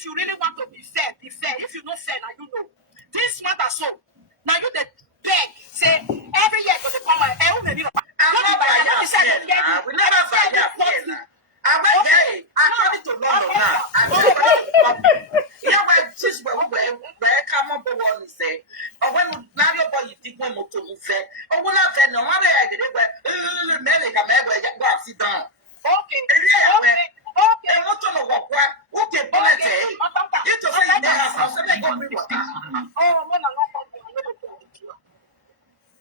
if you really want to be fair, be fair. If you not fair, now you know. This matter so. Now you the beg, say every year because they come and we never buy I went there. According to Lolo now. Yeah, why just where come up one say, or when now your boy you think when motor say, or when I said no matter I did it, but maybe come ever go sit down. Okay. Okay. Motor no walk. Okay, bonnet. You to say that house and go with what? Oh, when I'm not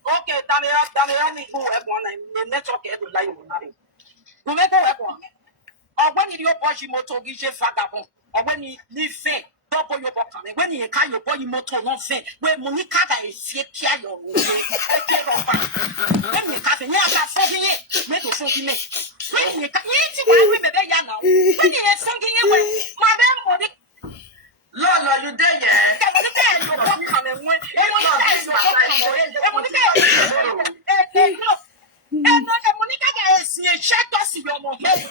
okay, Daniel, me go everyone and network every line. Go make go everyone. Or when you watch your motor, you just vagabond. Or when you leave fair, double your bottom. When you carry your body motor, not fair. When Monica is sick, your when you can't, yeah, that's something it. Make a something it. When you can't, you may be young now. When you have something away, Madame, Lolo, you there, yeah? You're coming when Monica is a check us in your Monica is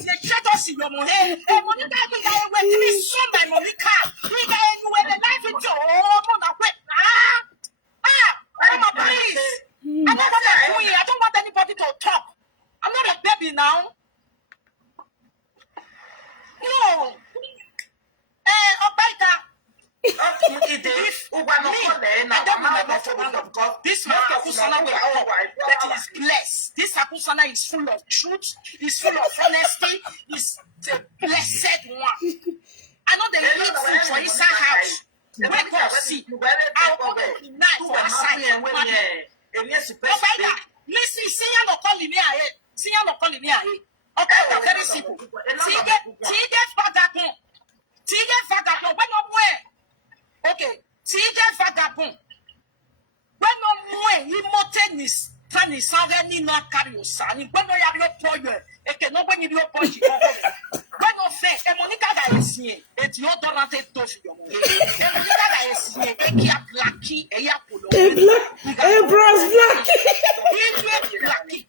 a check us in your Monica is soon by Monica. We got anywhere the life into please. I don't want anybody to talk. I'm not a baby now. No. This Hakusana that is blessed. This Hakusana is full of truth, is full of honesty, is the blessed one. I know they eat food for inside house. Where God see, I'll go to night for a sign. Listen, see you no call me ahead. See you no call me ahead. Okay, very simple. Tige vagabond. When no more. Okay. Tige vagabond. When no more, he motenis. Tani sange ni na cariosa. Ni when no ya bio poyo. Eke no when you bio poyo. When no fe, Monica ga esie. Eti o dorante tofi yo mo. Monica ga esie. Eki a blacky, e ya polo. E bros blacky. E blacky.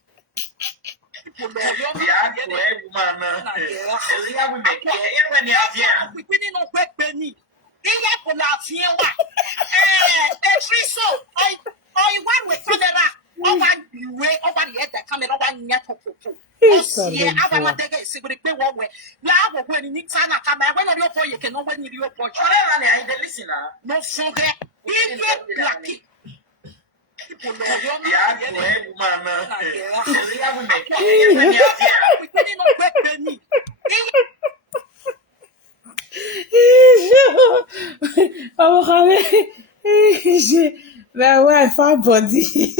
My wife, our body.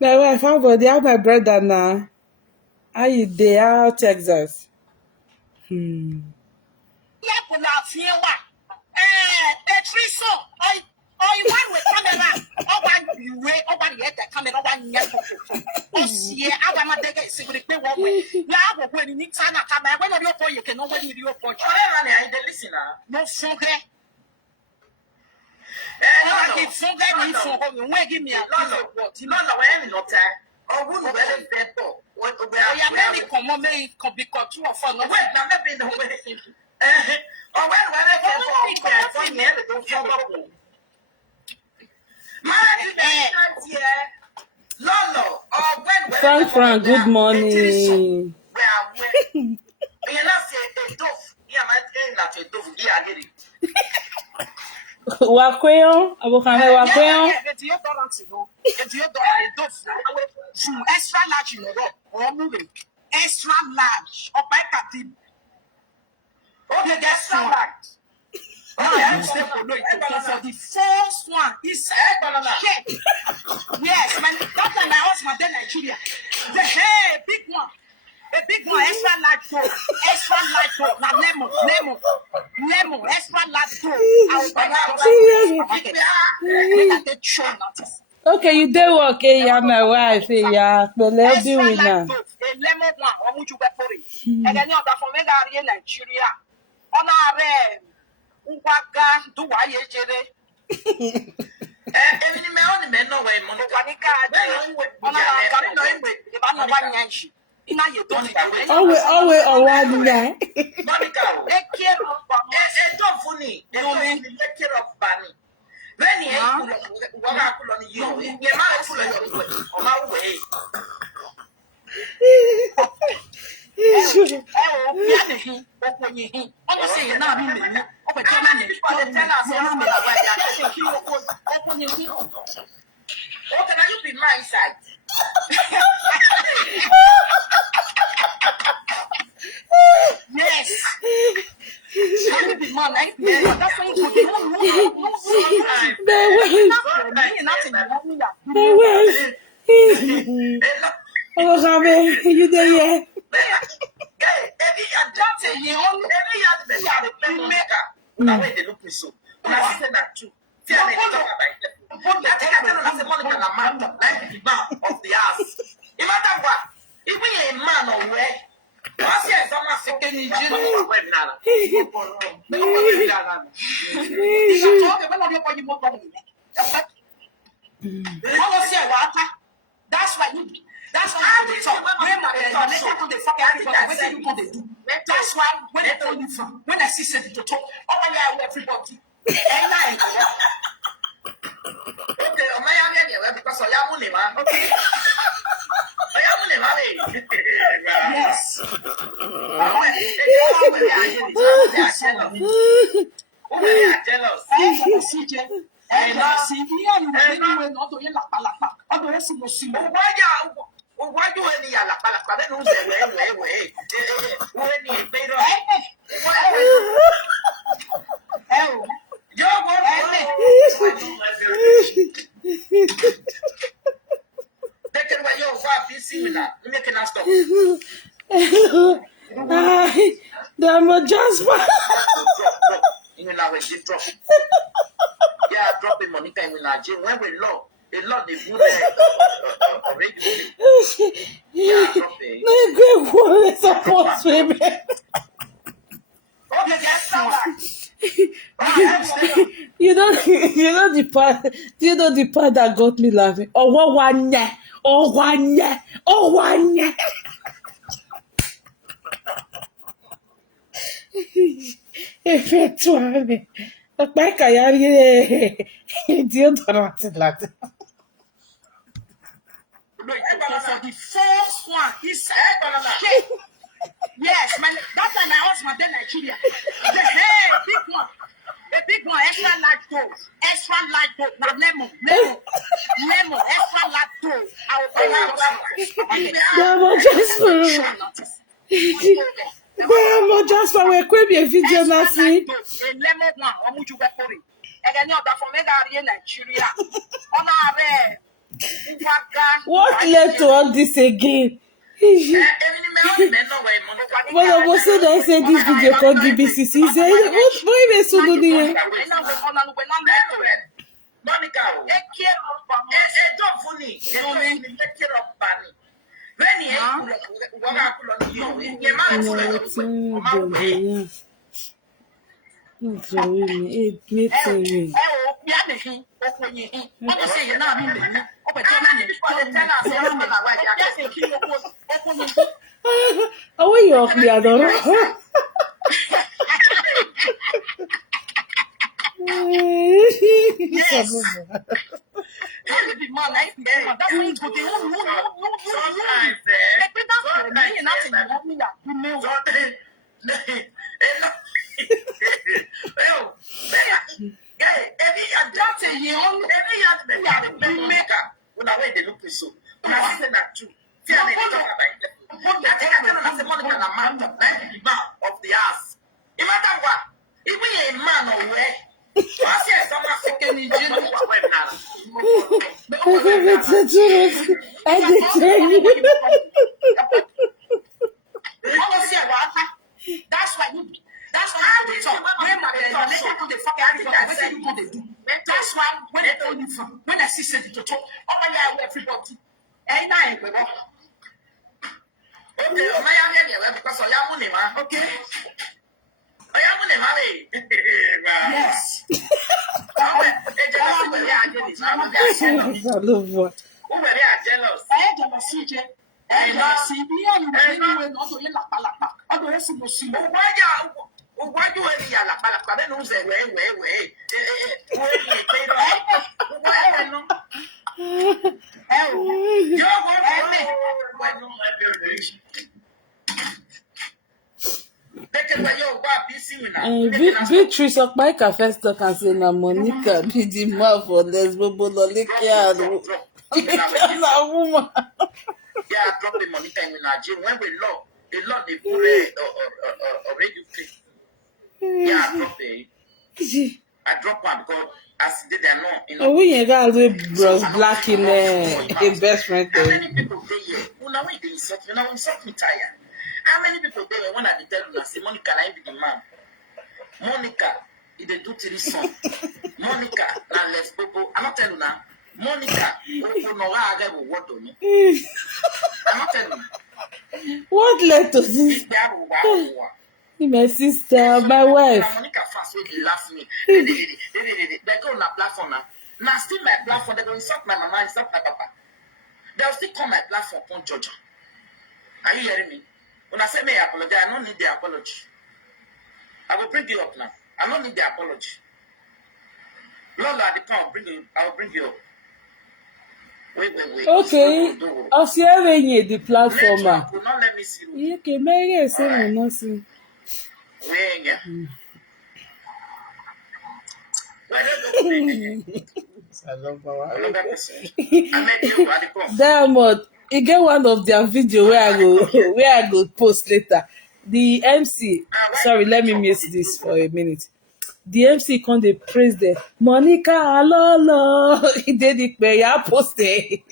My wife, our body. How my brother now? How you there? How Texas? Frank, good morning. Wakweon, abokame wakweon. Extra large, you know, extra large. Okay, extra large. For the first one, is shape. Yes, that's my husband in Nigeria. The big one. A big one, extra large door. Extra large door. Now lemon, extra large door. I will buy that. Make that show notice. Okay, you dey work, yeah, my wife, yeah. But let's be Extra with light now. dose, a lemon one, or much you were pouring. And then you have from Nigeria. On our Uwaga, do I jere? Any man no way, Monica. On our carry no way, if I'm not one yanchi. Now you don't Always, one night. Monica, take care of a dog funny, take care of Bunny. When you what I put on you, your mouth full of your my way. What can you be my side? Yes. I be man, that's why you put Oh, Rame, you there, yeah? That's why you. That's why you talk. That's why when I tell you from, when I see something to talk, oh yeah, everybody. Okay, oh my because I am money, man. Okay. I am money, yes. They are jealous. Why do any yalapalapa? Then who's the way? When you pay take it away, yo, what be similar? Make it stop. I'm just Drop. You know, when she drop. Yeah, dropping money time in Nigeria. When we low, a lot they put already. Yeah, dropping. No great woman support women. Okay, that's fine. You know the part. Do you know the part that got me laughing? Oh, one yeah. Oh, one yeah. Oh, one yeah. Effettuare. Poi cagare Dio tornati là. For the first one, he said, yes, man. That time I asked my dad Nigeria. Hey, big one, extra light dose, now lemon, extra light dose. Damn, just for we could be a video now see. Lemon one, or much you were pouring. And then you have from Nigeria. On our What led to all this again? But I was saying I said this video called DBCC. He said, what even so do you? Monica, take care of Bunny. Take care of Bunny. When you what happened on you, your man full of Oh, you're the other. of the ass. No matter what, if we a man or where, that's why you talk. That's why when I told you from when I see said to talk, oh my everybody. And I will. Okay, my area because I am money, man. Okay. I am money, yes. I love what. Who were jealous? I jealous, CJ. Why do any yalapalapa? Then who's a Beatrice of my cafe stock and say na Monica be the man for lesbobo lolike and a woman. Yeah, dropping Monica in Nigeria when we love the Lord they put already free. Yeah, I drop one because as they are not, you know. Oh, we ain't got bros black in a best friend. How many people there? Who now they insult me? Now insult me tired. How many people there when I tell you, I say Monica, I be the man. Monica, if they do to this song, Monica, now let's go. I'm not telling you now. Monica, who know I get what do you? I'm not telling you. What led to this? My sister, my wife. Monica fast way they laugh me. They go on a platform now. Now still my platform. They go insult my mama, insult my papa. They'll still come my platform on Georgia. Are you hearing me? When I say may I apologize, I don't need the apology. I will bring you up now. I don't need the apology. Lolo at the point, I will bring you up. Wait. Okay. I'll see the platform. Network will not let me see you. Okay, maybe I say no see. Diamond, you get one of their video where I go post later. The MC, sorry, let me miss this for a minute. The MC come dey praise the Monica Lolo. He did it where you post it.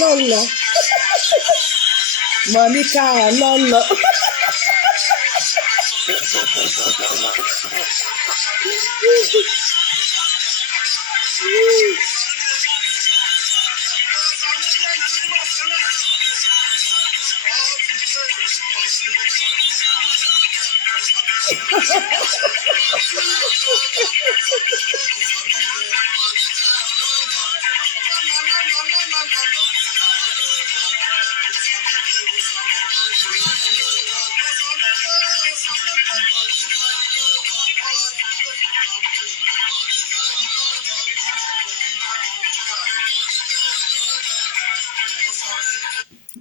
Lolo. Monica Lolo.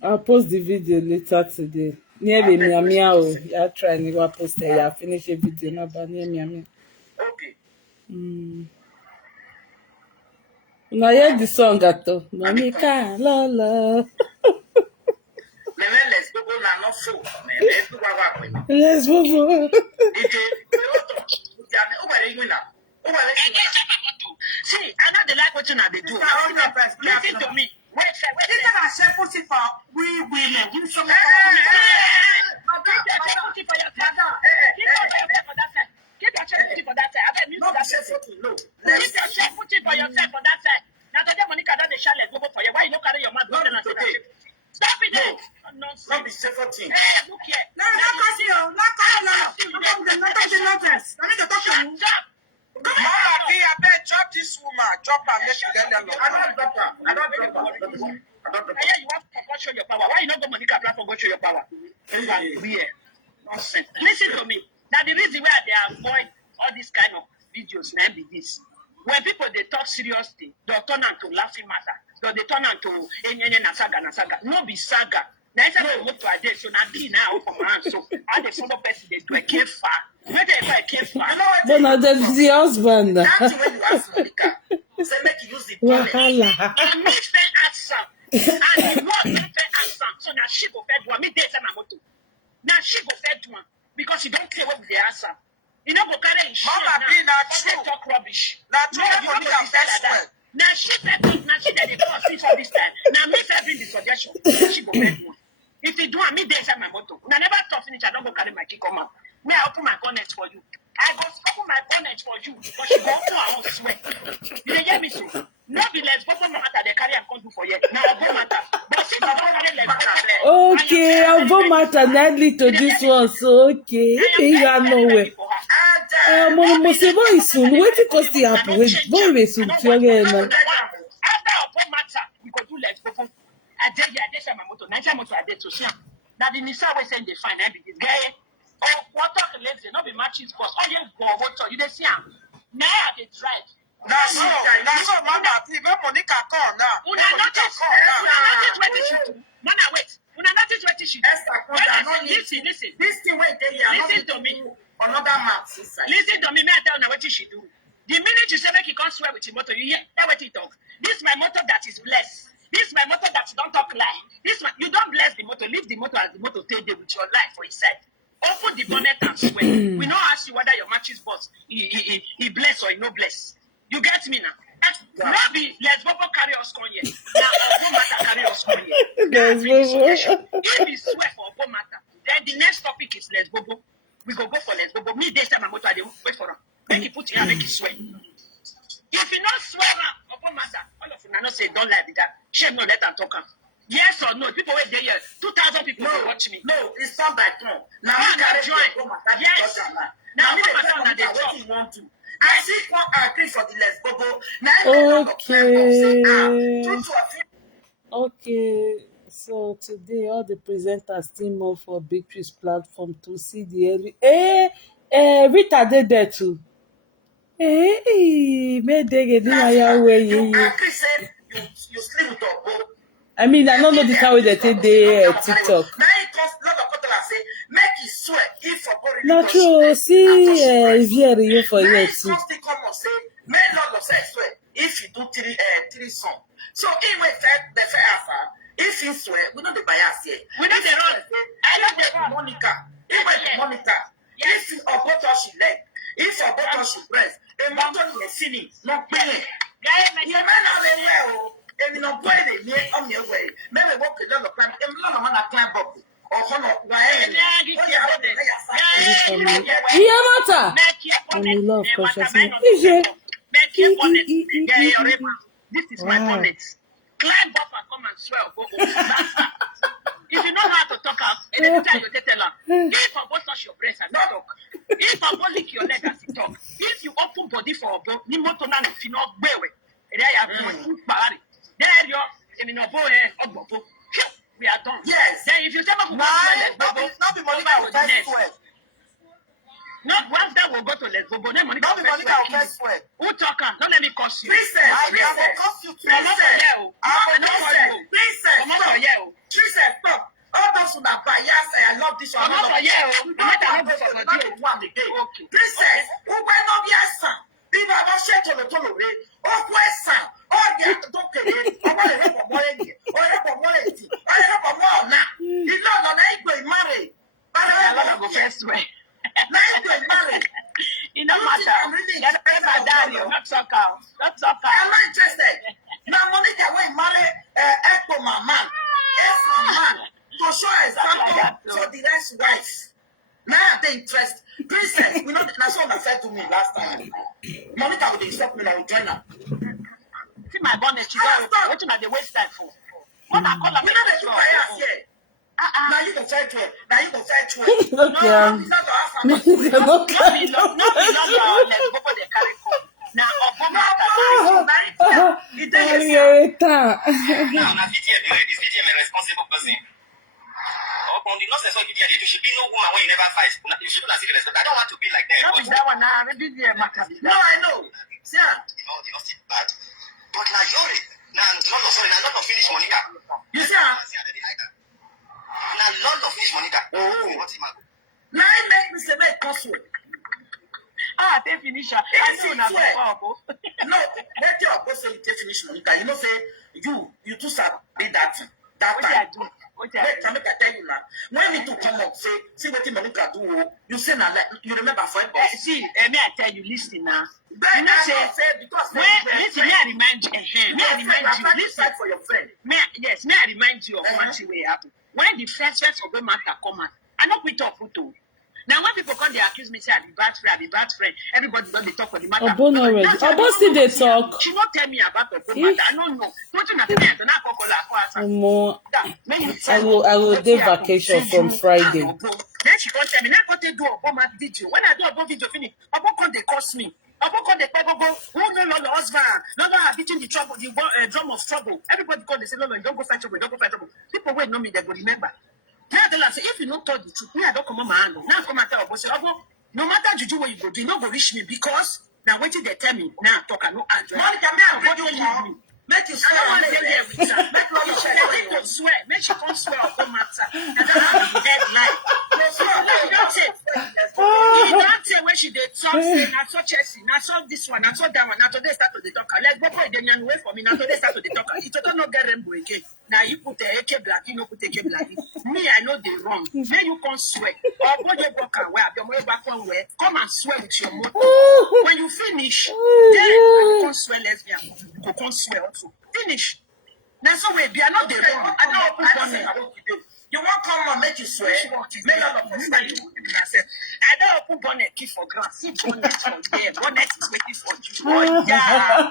I'll post the video later today. Near the Miami, I try and go post it. I finish a video now, but near Miami. Okay. Now hear the song at all. Monica Lolo. Let's go now, not so. Let's move. See, I know they like what you know they do. Listen to me. Wait. This is a sympathy for we women. You so much. Keep your sympathy for that side. I bet you no sympathy. No. Keep your sympathy for yourself on that side. Now today Monica done the challenge go for you. Why you not carry your man? Stop it. No. Not be sympathy. Hey, look here. No, not cause you. Not cause you. Not the notice. Let me talk to you. Mama, I bet drop this woman. Drop her. Let you get them. I don't drop her. I don't drop her. You have to show your power. Why you not go Monica platform go show your power? Nonsense. Listen to me. Now the reason why they avoid all these kind of videos now be this. When people they talk seriously, they'll turn into laughing matter. They turn into saga. No be saga. Now I move to a day, so now key now for man. So I the follow person they do a care far. Where they go a care far. But now the husband. That's when you ask Monica. Say make you use the bonnet. Wahala. And me fair answer. And the word don't fair answer. So now she go fair do me dey say my motto. Now she go fair do because you don't clear what with the answer. You know go carry in shit Mama now. be not They true. talk rubbish. Not true. No, you Monica don't go best like that. friend. Now she fair talk. Now she that they call see for this time. Now me fair bring the suggestion. Now she go fair do. If they do, me dey say my motto. Now never talk finish. I don't go carry my key come out. May I open my bonnet for you? I go open my bonnet for you, but she go open her own sweat. You dey hear me so? No be less bobo no matter they carry and come do for you. Now go matter. But since you don't carry less bobo, Okay, Avo matter not lead to this one, so okay. You are nowhere. Monosebo is soon. Wait till cost the happen. Wait, boy, we soon. Again, after Obo matter, we go do less bobo. I tell you, I dey say my motor. 90 motor I dey to see. Now the Nisa we say they find I be this guy. Oh, what talk lazy? Not be matches boss. Oh yeah, go what you dey see am. Now I dey drive. That's so Mama. Even Monica come now. Una notice wetin she do. Mana wait. Una notice wetin she do. Esther, come down. Listen. This thing wait there. Listen to me. Another mouth inside. Listen to me. May I tell una wetin she do. The minute you say make you come swear with your motor, you hear what he talk. This my motor that is blessed. This my motor that don't talk lie. This one, you don't bless the motor. Leave the motor as the motor take there with your life for inside. Open the bonnet and swear. We not ask you whether your matches boss he bless or he no bless. You get me now? Not be let's go carry us come here. Now Obo matter carry us come here. That's the suggestion. If you swear for Obo matter, then the next topic is let's go. We go for let's go. Me this time my motor I dey wait for him. Make you put here, make you swear. If you not swear Obo matter, all of you not say don't lie with that. Shame no let them talk am. Yes or no? People wait there. 2,000 people will watch me. No, it's not by turn. Now I carry join. Yes. Now me Obo tell matter you they what talk. you want to. I see one agree for the less bobo. Now Okay. So today, all the presenters team up for Victory's platform to see the early. Rita did there too. Made they get way. you agree say you sleep with Obo. I mean, I don't know the time they take the TikTok. Now it comes lot of people say make it swear if Obo really Not true. See, here you for now you it too. comes to come and say make lot of say swear if you do three song. So in way the fair alpha. If you swear, we know the bias here. We know the wrong. I know the Monica. If Monica, if you about she leg, if about she breast, a motor is feeling, not paying. You may not let well. And you know, where they near on your way. Maybe walk it down the plan, and not a man a climb up. Or honor, why? Yamata. And we love consciousness. This is my bonnet. Climb up and come and swear. If you know how to talk out, anytime you tell her, if a boss touch your breast and talk, if a boss lick your leg as you talk, if you open body for a boss, ni moto na if you not bewe, there you have there you are, if you know boy, we are done. Yes. Then if you say not be Monica will first swear. Not after we'll go to Let's Go, then Monica will first swear. Who talk? Don't let me curse you. Princess, I will curse you. Princess, stop. All those who are biased, I love this one. Princess, who will not be a son? People are not sharing to the tolerate. Oh, question. Oh, yeah, don't get it. I want to help a more. Or help a more. I help a more now. You know, I go marry. But I love go first way. Now you go marry. It don't matter. Not soccer. Not soccer. I'm not interested. Now, Monica, when marry Echo, my man. Yes, my man. To show example for the rest wife. Now they interest. Princess, we know that's what I said to me last time. Monica would instruct me, I will join her. See my bonnet, you got what you the waste time for. What I call her, we know that you bias here. Now you can fight to it. Now you can fight to it. No, it's not Not be long, let's go for the carry code. Now, on the nonsense of the you should be no woman when you never fight. You should not see the I don't want to be like that. That one now, maybe no, I know. Yeah. You know, still bad. But now you're now not sorry, now not finish Monica. You see, finish. I know now. No, let your boss say you finish Monica. You know, say you too sabi that time. Wait, I make I tell you now. When we to come up, see what Monica do. You say now, like you remember for a boss. See, may I tell you, listen now. You know, say because listen, may I remind you. May I remind you. Listen for your friend. May I remind you of one thing will happen. When the first of the matter come out, I not quit off photo. Now when people come, they accuse me say I be bad friend. Everybody don't they talk for the matter. Obo no ready. Obo still they talk. She not tell me about the matter. I don't know. Don't you know me? I don't know. I will do vacation from Friday. Then she come tell me, now go to do Obo video. When I do Obo video finish, Obo come they cost me. Obo come they go. Oh no, Lolo husband. Lolo are beating the trouble, the drum of trouble. Everybody come they say Lolo, don't go fight trouble, don't go fight trouble. People wait know me, they go remember. Now tell her say if you not tell the truth, me I don't come on my hand. Now come and tell Obo say Obo, no matter juju where you go, do you not go reach me because now wait till they tell me now talk and no answer. Monica, me I make you swear. I don't want to say yeah with her. Make Lolo swear. Make she come swear Obo matter. And that's how the headline. You don't say. You don't say when she did talk say na so Chelsea, na so this one, na so that one. Now today start to the talk. Let's go for the Denian way for me. Now today start to the talk. It don't no get rainbow again. Now you put a AK black, you no put AK black. Me I know they wrong. Then you can swear. Or go you walk away. Your mother back one way. Come and swear with your mouth. When you finish, then you can swear lesbian. You can swear also. Finish. That's the way. Be not the wrong. I know. You want come and make you swear? Make all of us stand. I don't open bonnet key for grass. See bonnet for here. Bonnet is waiting for you. Oh yeah.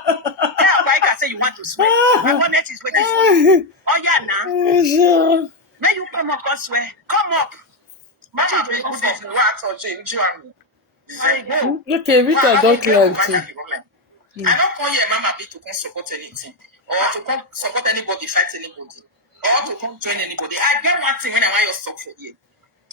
Yeah, why can say you want to swear? My bonnet is waiting for you. Oh yeah, now. May you come up and swear. Come up. Mama, be good for wax or change you and Okay, Rita don't learn too. I don't call you a mama be to come support anything or to come support anybody, fight anybody, or to come join anybody. I get one thing when I want your stuff for you.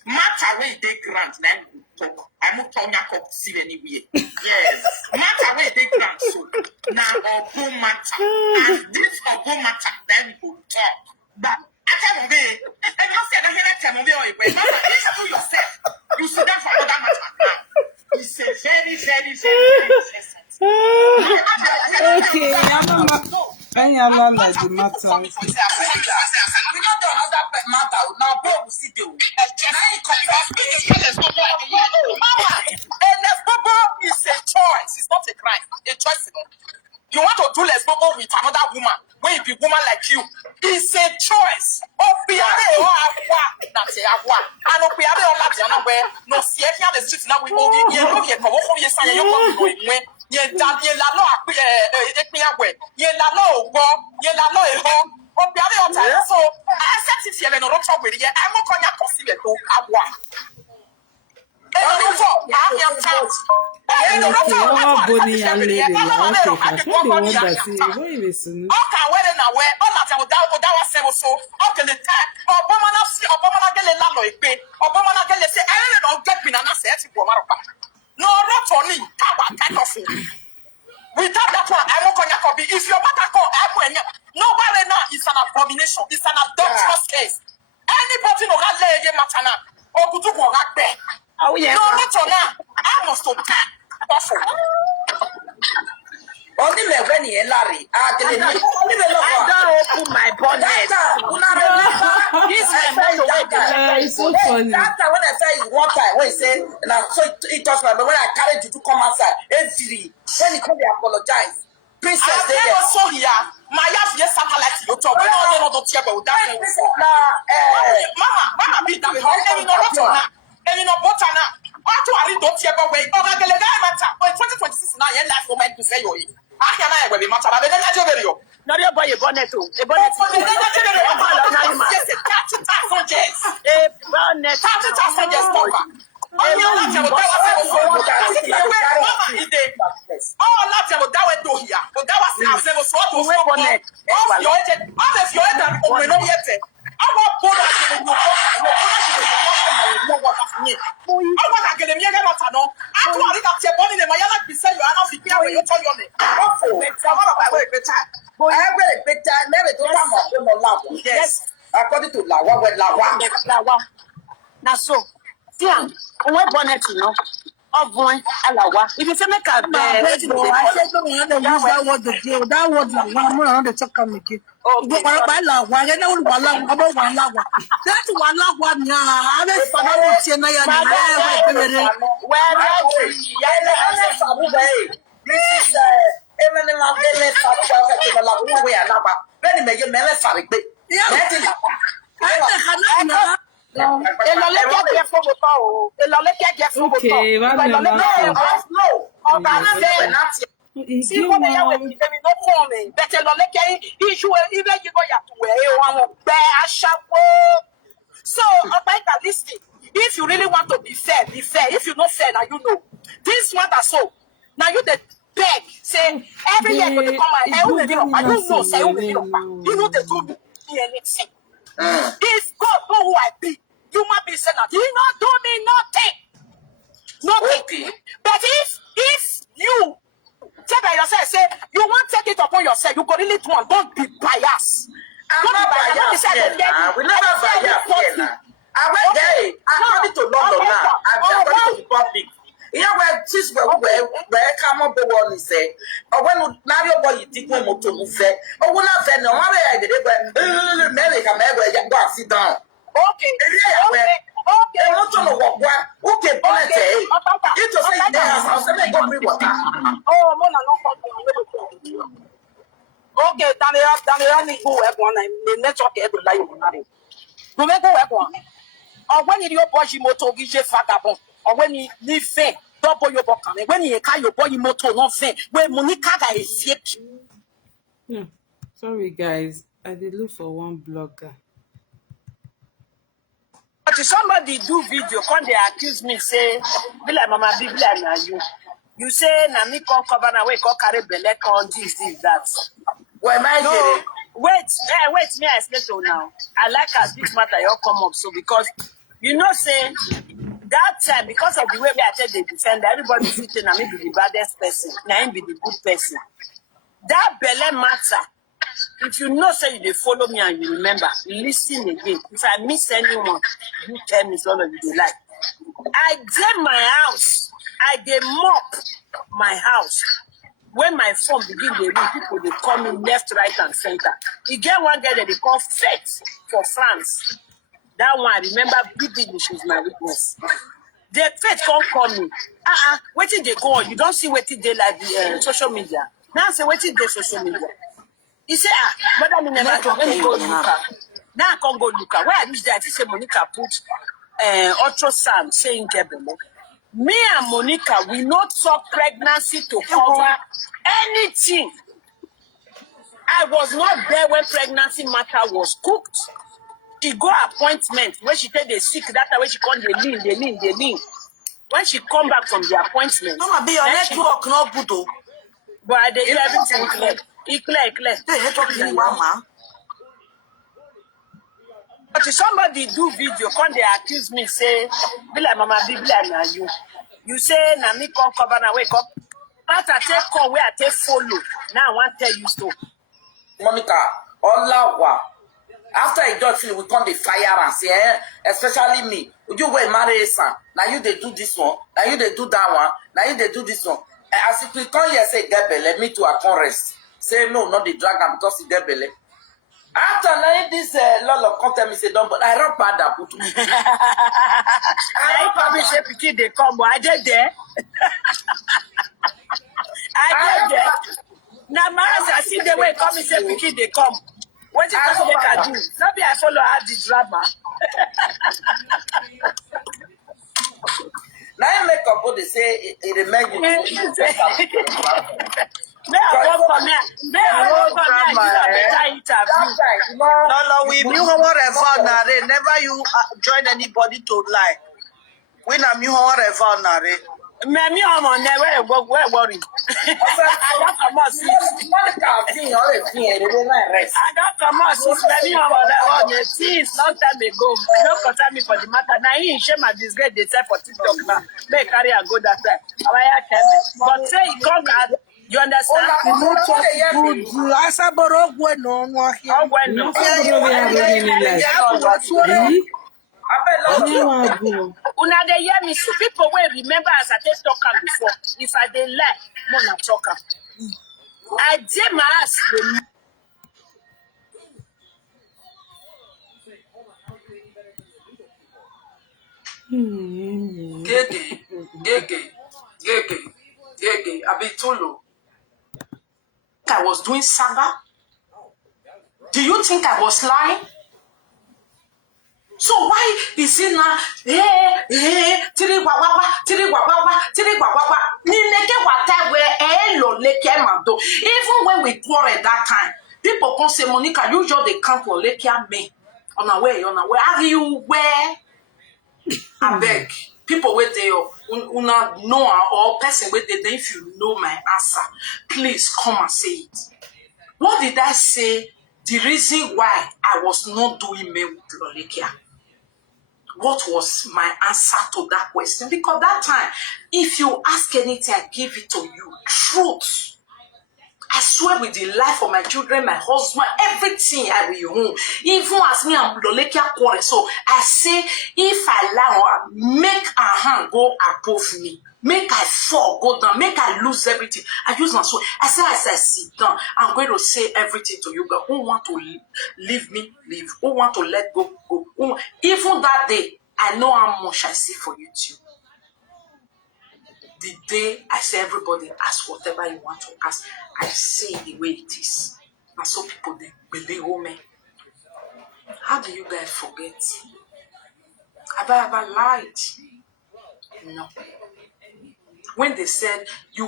Matter where they grant, then we talk. I'm not talking about see anywhere. Yes. Matter where they grant, so now or go matter. And this or go matter, then we will talk. But I tell you, I don't say that tell me or you do yourself. You sit down for another matter now. It's a very Okay, I don't like the matter. We not do another matter. Now, Bob will see you. Now you confess. Mama, and lesbobo is a choice. It's not a crime. A choice. You want to do lesbobo with another woman when it be woman like you. It's a choice. Opiare o akwa na se akwa. And opiare o lati ana where no see here the street now we go here no here come from here san ye come no enwe. Ye da ye la lo akwe epin agwe. Ye la lo ogbo, ye la lo eho. Opiare o ta so I set it here no talk with here. I mo konya possible to akwa. Without that one, I won't call you. If your matter call, nobody now is an abomination. It's an adulterous case. Anybody no got lay matter now. Or could you go back there? Oh yeah. No, not on now. I must stop that. Awful. Only me when you Larry. I don't open my bonnet. This It's so funny. That time when I tell you one time when he say now so it touched my but when I carried you to come outside, every when he come they apologize. Princess they are so here. My wife yes satellite you talk. We don't tear about that. Mama beat that with her. Any no butter now. Any no butter now. What to are don't tear about way. Oh, the guy matter. Oh, 2026 now your life moment to say you. I can I will be matter. But then I tell you. Not your boy a bonnet too. A bonnet. Yes, 30,000 years. A bonnet. 30,000 years talker. Oh, that's what that went to here. But that was our seven sort of bonnet. Oh, your head. Oh, if your head and open no yet. I want to I want to get a million matter. No, I want to get your body in my yellow beside you. I don't think you tell your name. Oh, yes. According to Lawa. Now so. Yeah, what bonnet you know? of one alawa. If you say make a I said no one to use that word again. That word like one on the talk come again. But by la one, I know one about one la one. That's one la one now. I don't follow it na ya na. Okay, what the See what they are with me, they will not form me. Better not like issue even you go to wear so about that listen. If you really want to be fair, be fair. If you're not fair, now you know. This one that's so. Now you the beg, say every year when they come and I don't know, say you know they do me anything. If God know who I be, you might be saying that he not do me nothing. Okay. But if you take by yourself, say you want to take it upon yourself, you could really don't be biased. I'm not biased here now. We never biased here now. I went there. According to Lolo now, according to the public. Yeah, where this where come up the one say, or when now your boy you think when motor move say, or when I say no, I did it, Mary come everywhere, go sit down. Okay, okay, motor no walk one, okay, bonnet, it was like there, I'll say, go bring water. Oh, Mona, no, okay, Daniel, go work one, the network every life. No matter work one. Or when you boy moto gije vagabond, or when you leave fair, double your book, when you carry your boy moto not fair, when Monica is fake. Sorry guys, I did look for one blogger. But if somebody do video, come they accuse me, say, be like Mama, be like na you. You say, na me come cover na way, come carry belle, come this, that. Well, my no, wait, me I explain to you now. I like as this matter you come up, so because you know, say that time because of the way we are telling the defender, everybody sitting and me be the baddest person, na him be the good person. That belle matter. If you know, say you follow me and you remember, listen again. If I miss anyone, you tell me all of you they like. I did my house. I dey mop my house. When my phone begin to ring, people they call me left, right, and center. You get one guy that they call Fete for France. That one I remember vividly, she's my witness. The Fete can't call me. Wait till they go on. You don't see what they like the social media. Now say wait till they social media. He said, but me never talk. Let me go look up. Now I can't go look up. Where I reached there, I say Monica put ultrasound saying Gebele. Me and Monica, we not talk pregnancy to cover anything. I was not there when pregnancy matter was cooked. She go appointment when she take the sick. That way she come they lean. When she come back from the appointment, Mama, be your network not good though. But I dey everything clear. It clear. Hey, network is mama. But if somebody do video, come they accuse me, say, be like Mama, be like na you. You say, na me come cover na wake up. But I take come where I take follow. Now I want to tell you so. Monica, Olawa. After I just feel we come the fire and say, especially me. Would you wear marry son? Now you they do this one. Now you they do that one. Now you they do this one. As if we come here say get belle, me too I can't rest. Say no, not the dragon because he get belle. After now this Lolo come tell me say don't, but I don't bad that put me. I probably say pikin they come, but I did there. I did there. Now my I see the way come and say pikin they come. What you just make I do? Not be I follow her the drama. Now I make up what they say it remains. May I walk on No, we knew how to never you join anybody to lie. We know how to me on there where worry. I got come on since me on that since long time ago. No concern me for the matter. Now he share my disgrace they say for TikTok now. They carry and go that way. But say he come out. You understand? Una dey hear me so people will remember as I take talk am before. If I dey lie, more na talk am. I did my ass. Gege, Abitulo. I was doing saga. Do you think I was lying? So why is it now? Tiri wawawa. Ni leke wata we lo leke mando. Even when we quarrel that time, people come say, Monica, you just the camp for leke me. On our way. Are you where? I beg. People wait there, una know or person wait there. If you know my answer, please come and say it. What did I say? The reason why I was not doing me with Lolekia. What was my answer to that question? Because that time, if you ask anything, I give it to you. Truth. I swear with the life of my children, my husband, everything I will own. Even as me and Lolekia quarrel. So I say, if I allow, make a hand go above me. Make I fall, go down. Make I lose everything. I use my soul. I say, as I sit down, I'm going to say everything to you. But who want to leave me, leave. Who want to let go, go. Even that day, I know how much I see for you too. The day I say everybody ask whatever you want to ask, I say the way it is. And so people, they believe me. How do you guys forget? Have I ever lied? No. When they said you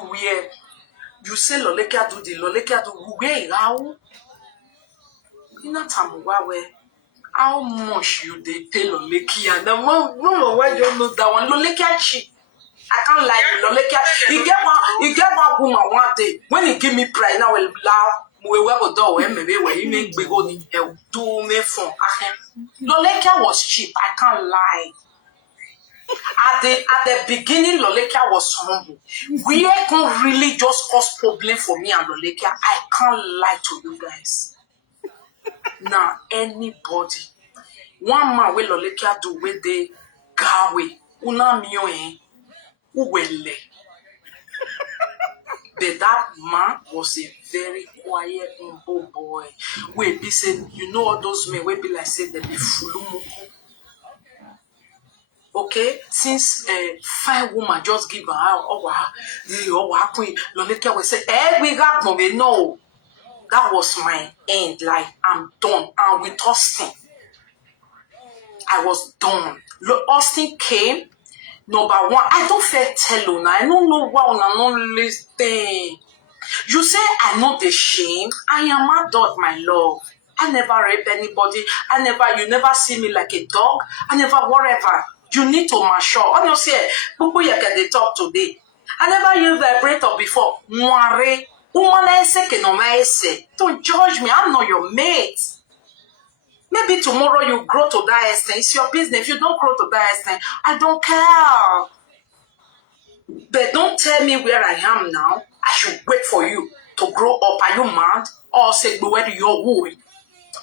say Lolekia do the Lolekia do where how? You know how much you they pay Lolekia? The one why you don't know that one Lolekia cheap. I can't lie to Lolekia. He get one woman one day when he give me pride now will laugh. We will go do maybe when he make big old do me from Lolekia was cheap. I can't lie. At the beginning, Lolekia was humble. We can really just cause problem for me and Lolekia. I can't lie to you guys. Now, anybody, one man with Lolekia do with the gawe, una mio uwele. But that man was a very quiet, humble boy. We be said, you know all those men we be like say they be fulumuku. Okay, since fine woman just give her queen, Lolekia will say, we got no, we know. That was my end. Like, I'm done. And with Austin, I was done. Austin came, number one. I don't feel tell you now. I don't know why I'm not listening. You say I'm not ashamed. I am adult, my love. I never rape anybody. You never see me like a dog. I never, whatever. You need to mature. Honestly, people you can talk today. I never used vibrator before. Don't judge me. I'm not your mate. Maybe tomorrow you grow to that extent. It's your business. If you don't grow to that extent, I don't care. But don't tell me where I am now. I should wait for you to grow up. Are you mad? Or say where you're going?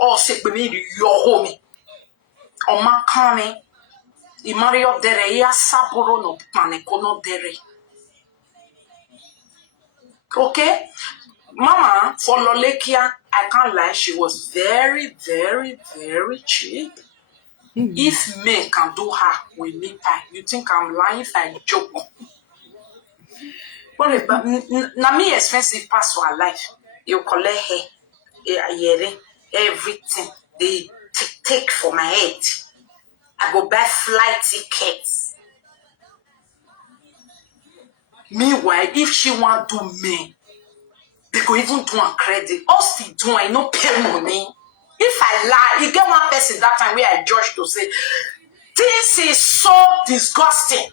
Or say you're home? Or my coming? I marry up there. Ya saboro no paneko no dere. Okay, Mama for Lolekia, I can't lie. She was very, very, very cheap. If men can do her with me pie, you think I'm lying if I joke? Now me expensive pass for her life. You collect hair, everything. They take for my head. I go buy flight tickets. Meanwhile, if she want to me, they go even do on credit. Us still do I no pay money. If I lie, you get one person that time where I judge to say, this is so disgusting.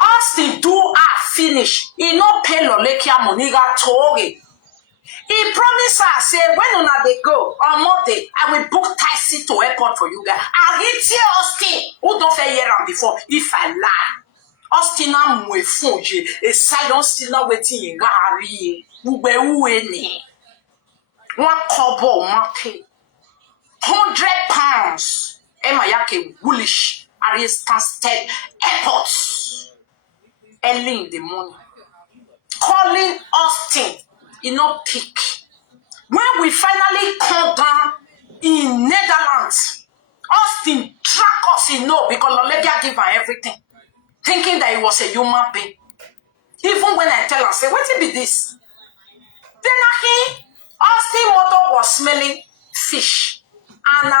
Austin do finish. He no pay Lolekia money got Tori. He promised her, say, when they go on Monday, I will book taxi to airport for you guys. I hit here Austin, who don't fair hear him before, if I lie. Austin am we fungi, a silent still not waiting in Gary. Uwe 1 kobo, 100 pounds. A Emma Yake Woolish, Ari Stansted Airport, early in the morning, calling Austin, pick. When we finally come down in Netherlands, Austin track us, because Lolekia gave her everything, thinking that it was a human being. Even when I tell her, say, what be this? Then Austin motor was smelling fish. And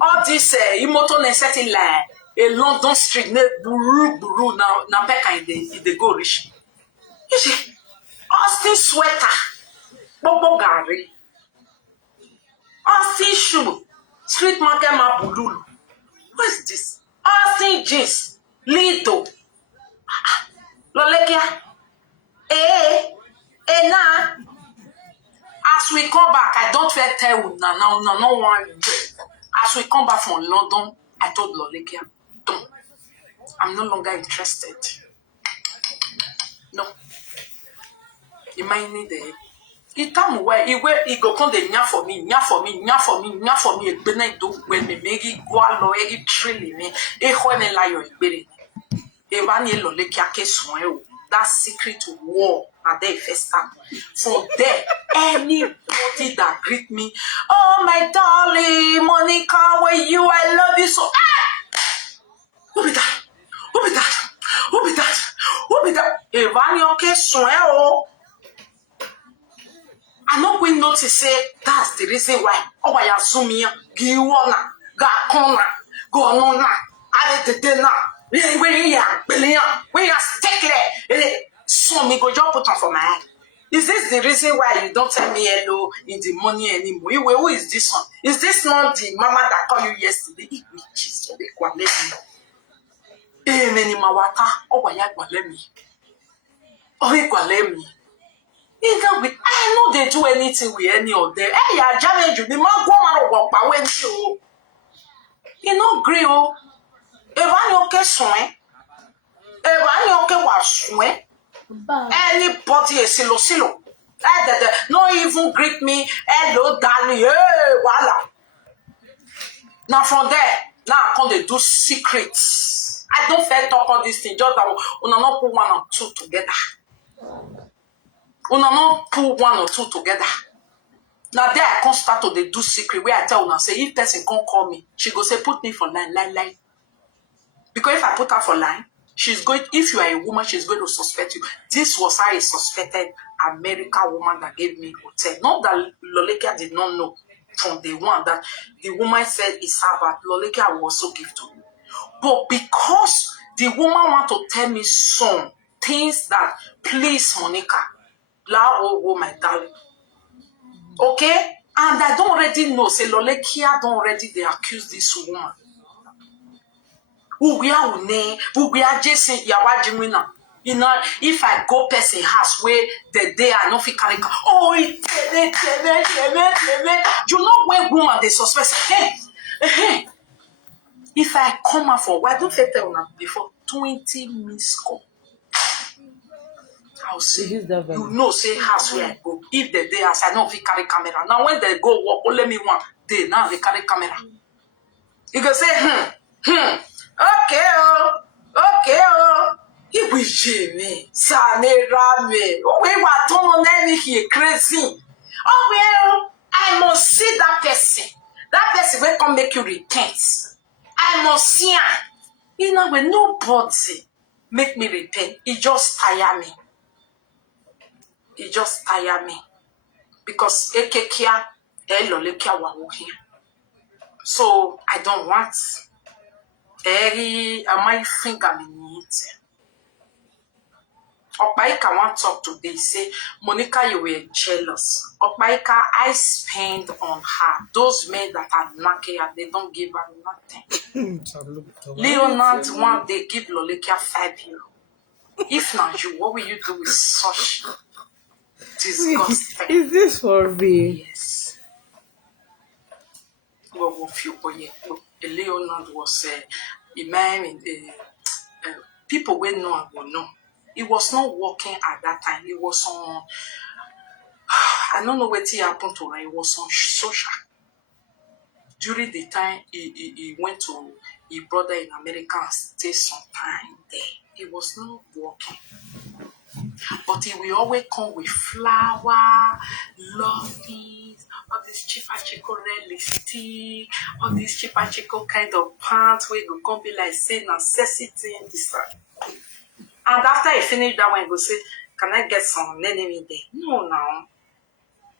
all this motor necessity like a London street, buru na peka in the go rich. You see, Austin sweater, bobo gari, Austin shoe, street market mabululu. What is this? Austin jeans, Lido, Lolekia, nah. As we come back, I don't feel tell you no one. As we come back from London, I told Lolekia, don't. I'm no longer interested. No. You might need it. He tell me where he go come the nya for me. E bena do when me make go alo e trilli me. E ho me la yo igbere. E ba ni Lolekia ke son e. That secret war that they first start. From there, anybody that greet me, oh my darling, Monica, where you? I love you so. Who be that? Who be that? Who be that? Who be that? Evani okay, so I know we notice say that's the reason why. Oh, I assume you Giwana, Gakona, Gonona, Aletena, when you stick there, so me go just put on for my head. Is this the reason why you don't tell me hello in the morning anymore? Who is this one? Is this not the mama that called you yesterday? Jesus, I know they do anything with any of them. Hey, ya jame you the man go man work pa when you no gree o. Evani oke soin. Evani oke wa soin. Anybody is silo. No even greet me. Hello, darling. Hey, voila. Now from there, now I come they do secrets. I don't fair talk all this thing. Just that we not put one or two together. We not put one or two together. Now there I come start to the do secret where I tell una say if person can't call me, she go say put me for line. Because if I put her for line, she's going. If you are a woman, she's going to suspect you. This was how a suspected American woman that gave me hotel. Not that Lolekia did not know from the one that the woman said is her, but Lolekia will also give to me. But because the woman want to tell me some things that please Monica, oh my darling, okay, and I don't already know. Say Lolekia don't already they accuse this woman. Who we are Jason Yawajimina. You know, if I go person house where the day I know fi carry oh you know when woman they suspect hey if I come out for why don't they tell them before 20 missed call I'll say you know say house where I go if the day as I know fi carry camera now when they go work only me one day now they carry camera you go say okay oh Iwi Jimmy, Sanera me. Oh, we were told on here crazy. Oh well, I must see that person. That person will come make you repent. I must see her. You know when nobody make me repent, it just tire me. Because ekekia elolekia wa here. So I don't want. My finger in it. Opaika want to talk today. Say, Monica, you were jealous. Opaika, I spend on her. Those men that are naked, they don't give her nothing. Leonard one they give Lolekia 5 euros. If not you, what will you do with such disgusting? Is this for real? Yes. Well, Leonard was a man in the people we know and will know. He was not working at that time. He was on, I don't know what happened to her. He was on social. during the time he went to his brother in America and stayed some time there. He was not working. But he will always come with flour, love things, all these cheaper chico realistic, all these cheaper chico kind of pants where you come be like say necessity in this time. And after he finish that one, he go say, can I get some enemy there? No, now.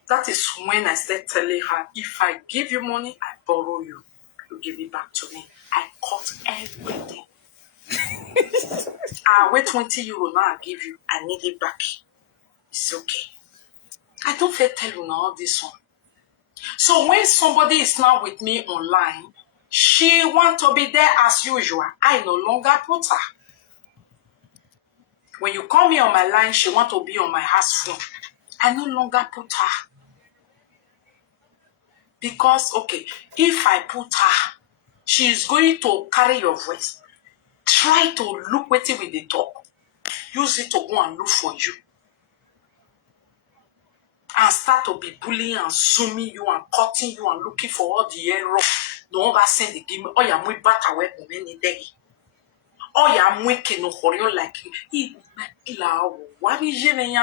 That is when I start telling her, if I give you money, I borrow you. You give it back to me. I cut everything. I wait 20 euro now I give you. I need it back. It's okay. I don't feel tell you now all this one. So when somebody is now with me online, she want to be there as usual. I no longer put her. When you call me on my line, she want to be on my house phone. I no longer put her. Because, okay, if I put her, she is going to carry your voice. Try to look with it with the talk. Use it to go and look for you. And start to be bullying and zooming you and cutting you and looking for all the error. No one send the game. Oh, yeah, we back away from any day. Oh, yeah, we no hurry like you. What is your name?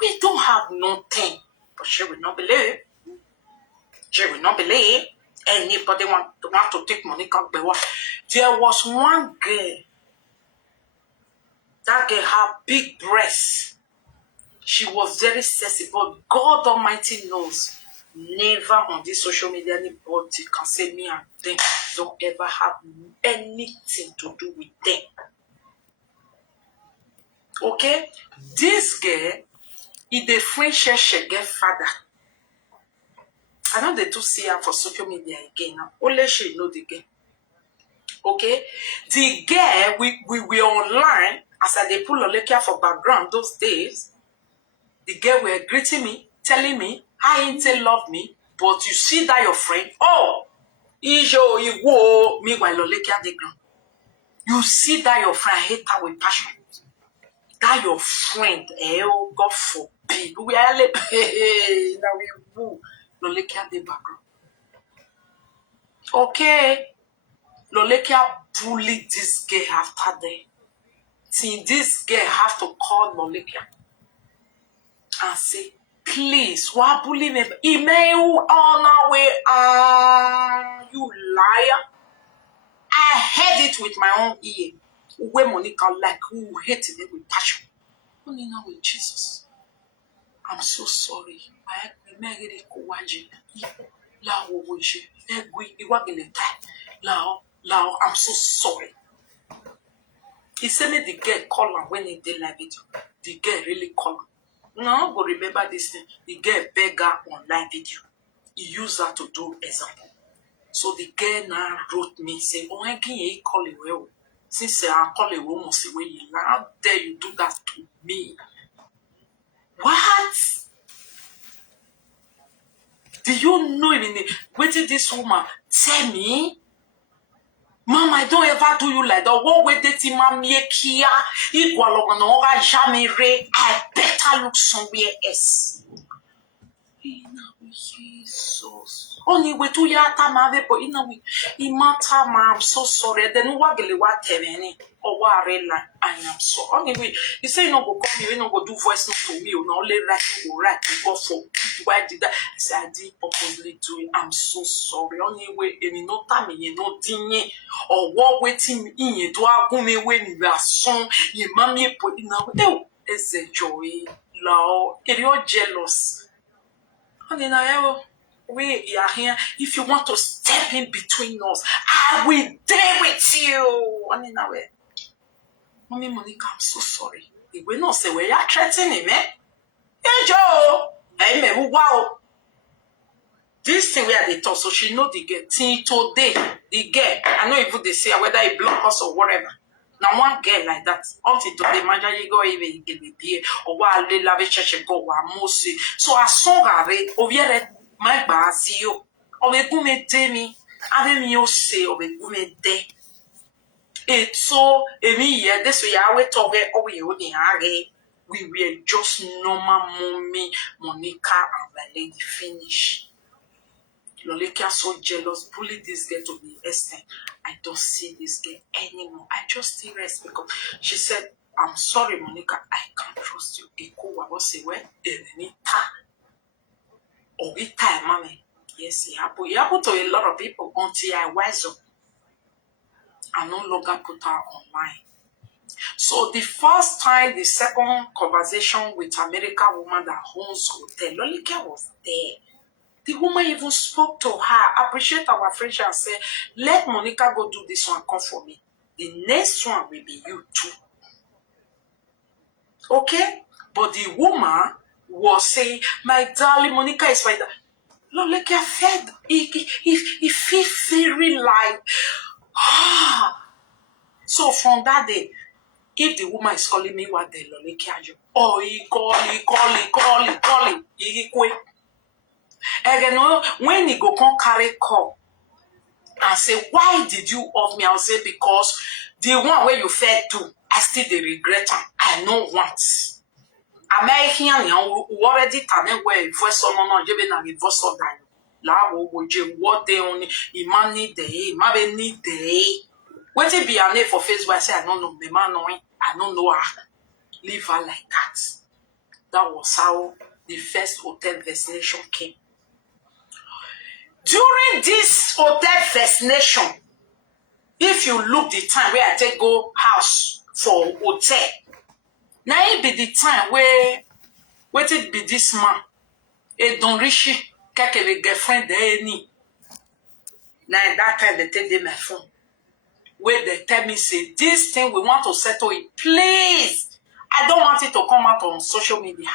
We don't have nothing. But she will not believe. She will not believe. Anybody want to take money. There was one girl. That girl had big breasts. She was very sexy, but God Almighty knows, never on this social media anybody can say me and them don't ever have anything to do with them. Okay? This girl is the French she get father. I know they do see her for social media again now. Only she know the girl. Okay? The girl, we were online, as I they pull Olekia for background those days. The girl were greeting me, telling me, I ain't say love me, but you see that your friend, oh, Ijo, you go, meanwhile, Olekia the ground. You see that your friend hate her with passion. That your friend, oh, God forbid, we are like, hey, now we woo, Lolekia the background. Okay, Lolekia bullied this girl after that. See, this girl have to call Lolekia and say, please, why bully me? Email on our way. You liar. I heard it with my own ear. Where Monica like who hated it with passion. Only now with Jesus. I'm so sorry. I married it Kowaji. Lao Wishi. Egui Iwagileta. Lao, I'm so sorry. He said me the girl call her when he did like it. The girl really call her. No, but remember this thing. The girl beg her online video. He used her to do example. So the girl now wrote me saying, oh, I can't call it well. Since I call it woman, say, well, how dare you do that to me? What? Do you know even what did this woman tell me? Mom, I don't ever do you like that. What way did you mommy kia? I better look somewhere else. Jesus. Only way to ya tamave, but in a way, I'm so sorry. Then what will you tell me? Or what I am so only way. You say no go call me, you no go do voice note to me, you know, only write to go for. Why did that? I say I did purposely do it. I'm so sorry. Only way, any no time, you know, dingy or what waiting in you do I go me when you are song, you mammy put in now. Oh, it's a joy. Law, if you're jealous. We are here. If you want to step in between us, I will deal with you. Mommy Monica, I'm so sorry. We will not say we are threatening, eh? Hey, Joe. Hey, me, wow. This thing where they talk, so she know the girl. Till today, the girl, I know even they say whether it block us or whatever. Now one girl like that, until today, imagine you go even get the beer or while they love church go most. So as long as they over my bazio, or they go me tell me, I don't know say or they go me there. It's so me yeah, this way I will talk over you we were just normal mommy, Monica and my lady finish. Lolekia so jealous, bullied this girl to the extent. I don't see this girl anymore. I just still rest because she said, I'm sorry, Monica, I can't trust you. Eko wa say where Elenita or Ita mommy. Yes, it happened. It happened to a lot of people until I wise up. I no longer put her online. So the first time, the second conversation with American woman that owns hotel, Lolekia was there. The woman even spoke to her, appreciate our friendship and say, let Monica go do this one, come for me. The next one will be you too. Okay? But the woman was saying, my darling, Monica is my darling. Lolekia fed, he feel very like, So from that day, if the woman is calling me what day, Lolekia, oh, he call, he quit. Again, when he go come carry call and say, why did you off me? I'll say, because the one where you fed to, I still they regret him. I know once. American already tane where voice on no jebe na voice of dan. La wo je what they only imani dey, mabe ni dey. Wetin be her name for Facebook? I say I don't know. The man knowing, I don't know her. Leave her like that. That was how the first hotel destination came. During this hotel destination, if you look the time where I take go house for hotel, now it be the time where it be this man, a don rishi, keke girlfriend there any. Now that time they take them my phone, where they tell me say this thing we want to settle it, please. I don't want it to come out on social media.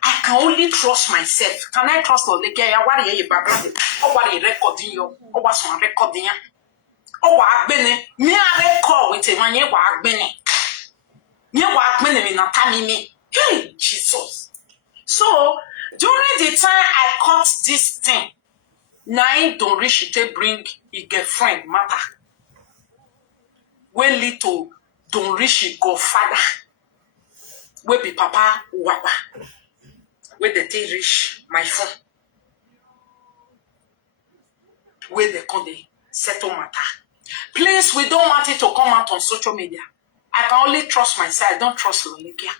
I can only trust myself. Can I trust Lolekia? What are you background? Or what are you recording you? Or what's my recording? Oh, I've been me a record with a man. You walk been me not telling me. Hey, Jesus. So during the time I caught this thing, now don't reach it bring a girlfriend matter. When little don't reach it go father. Where be papa wapa. Where the thing reach my phone. Where they come they settle matter. Please, we don't want it to come out on social media. I can only trust myself. I don't trust Lolekia.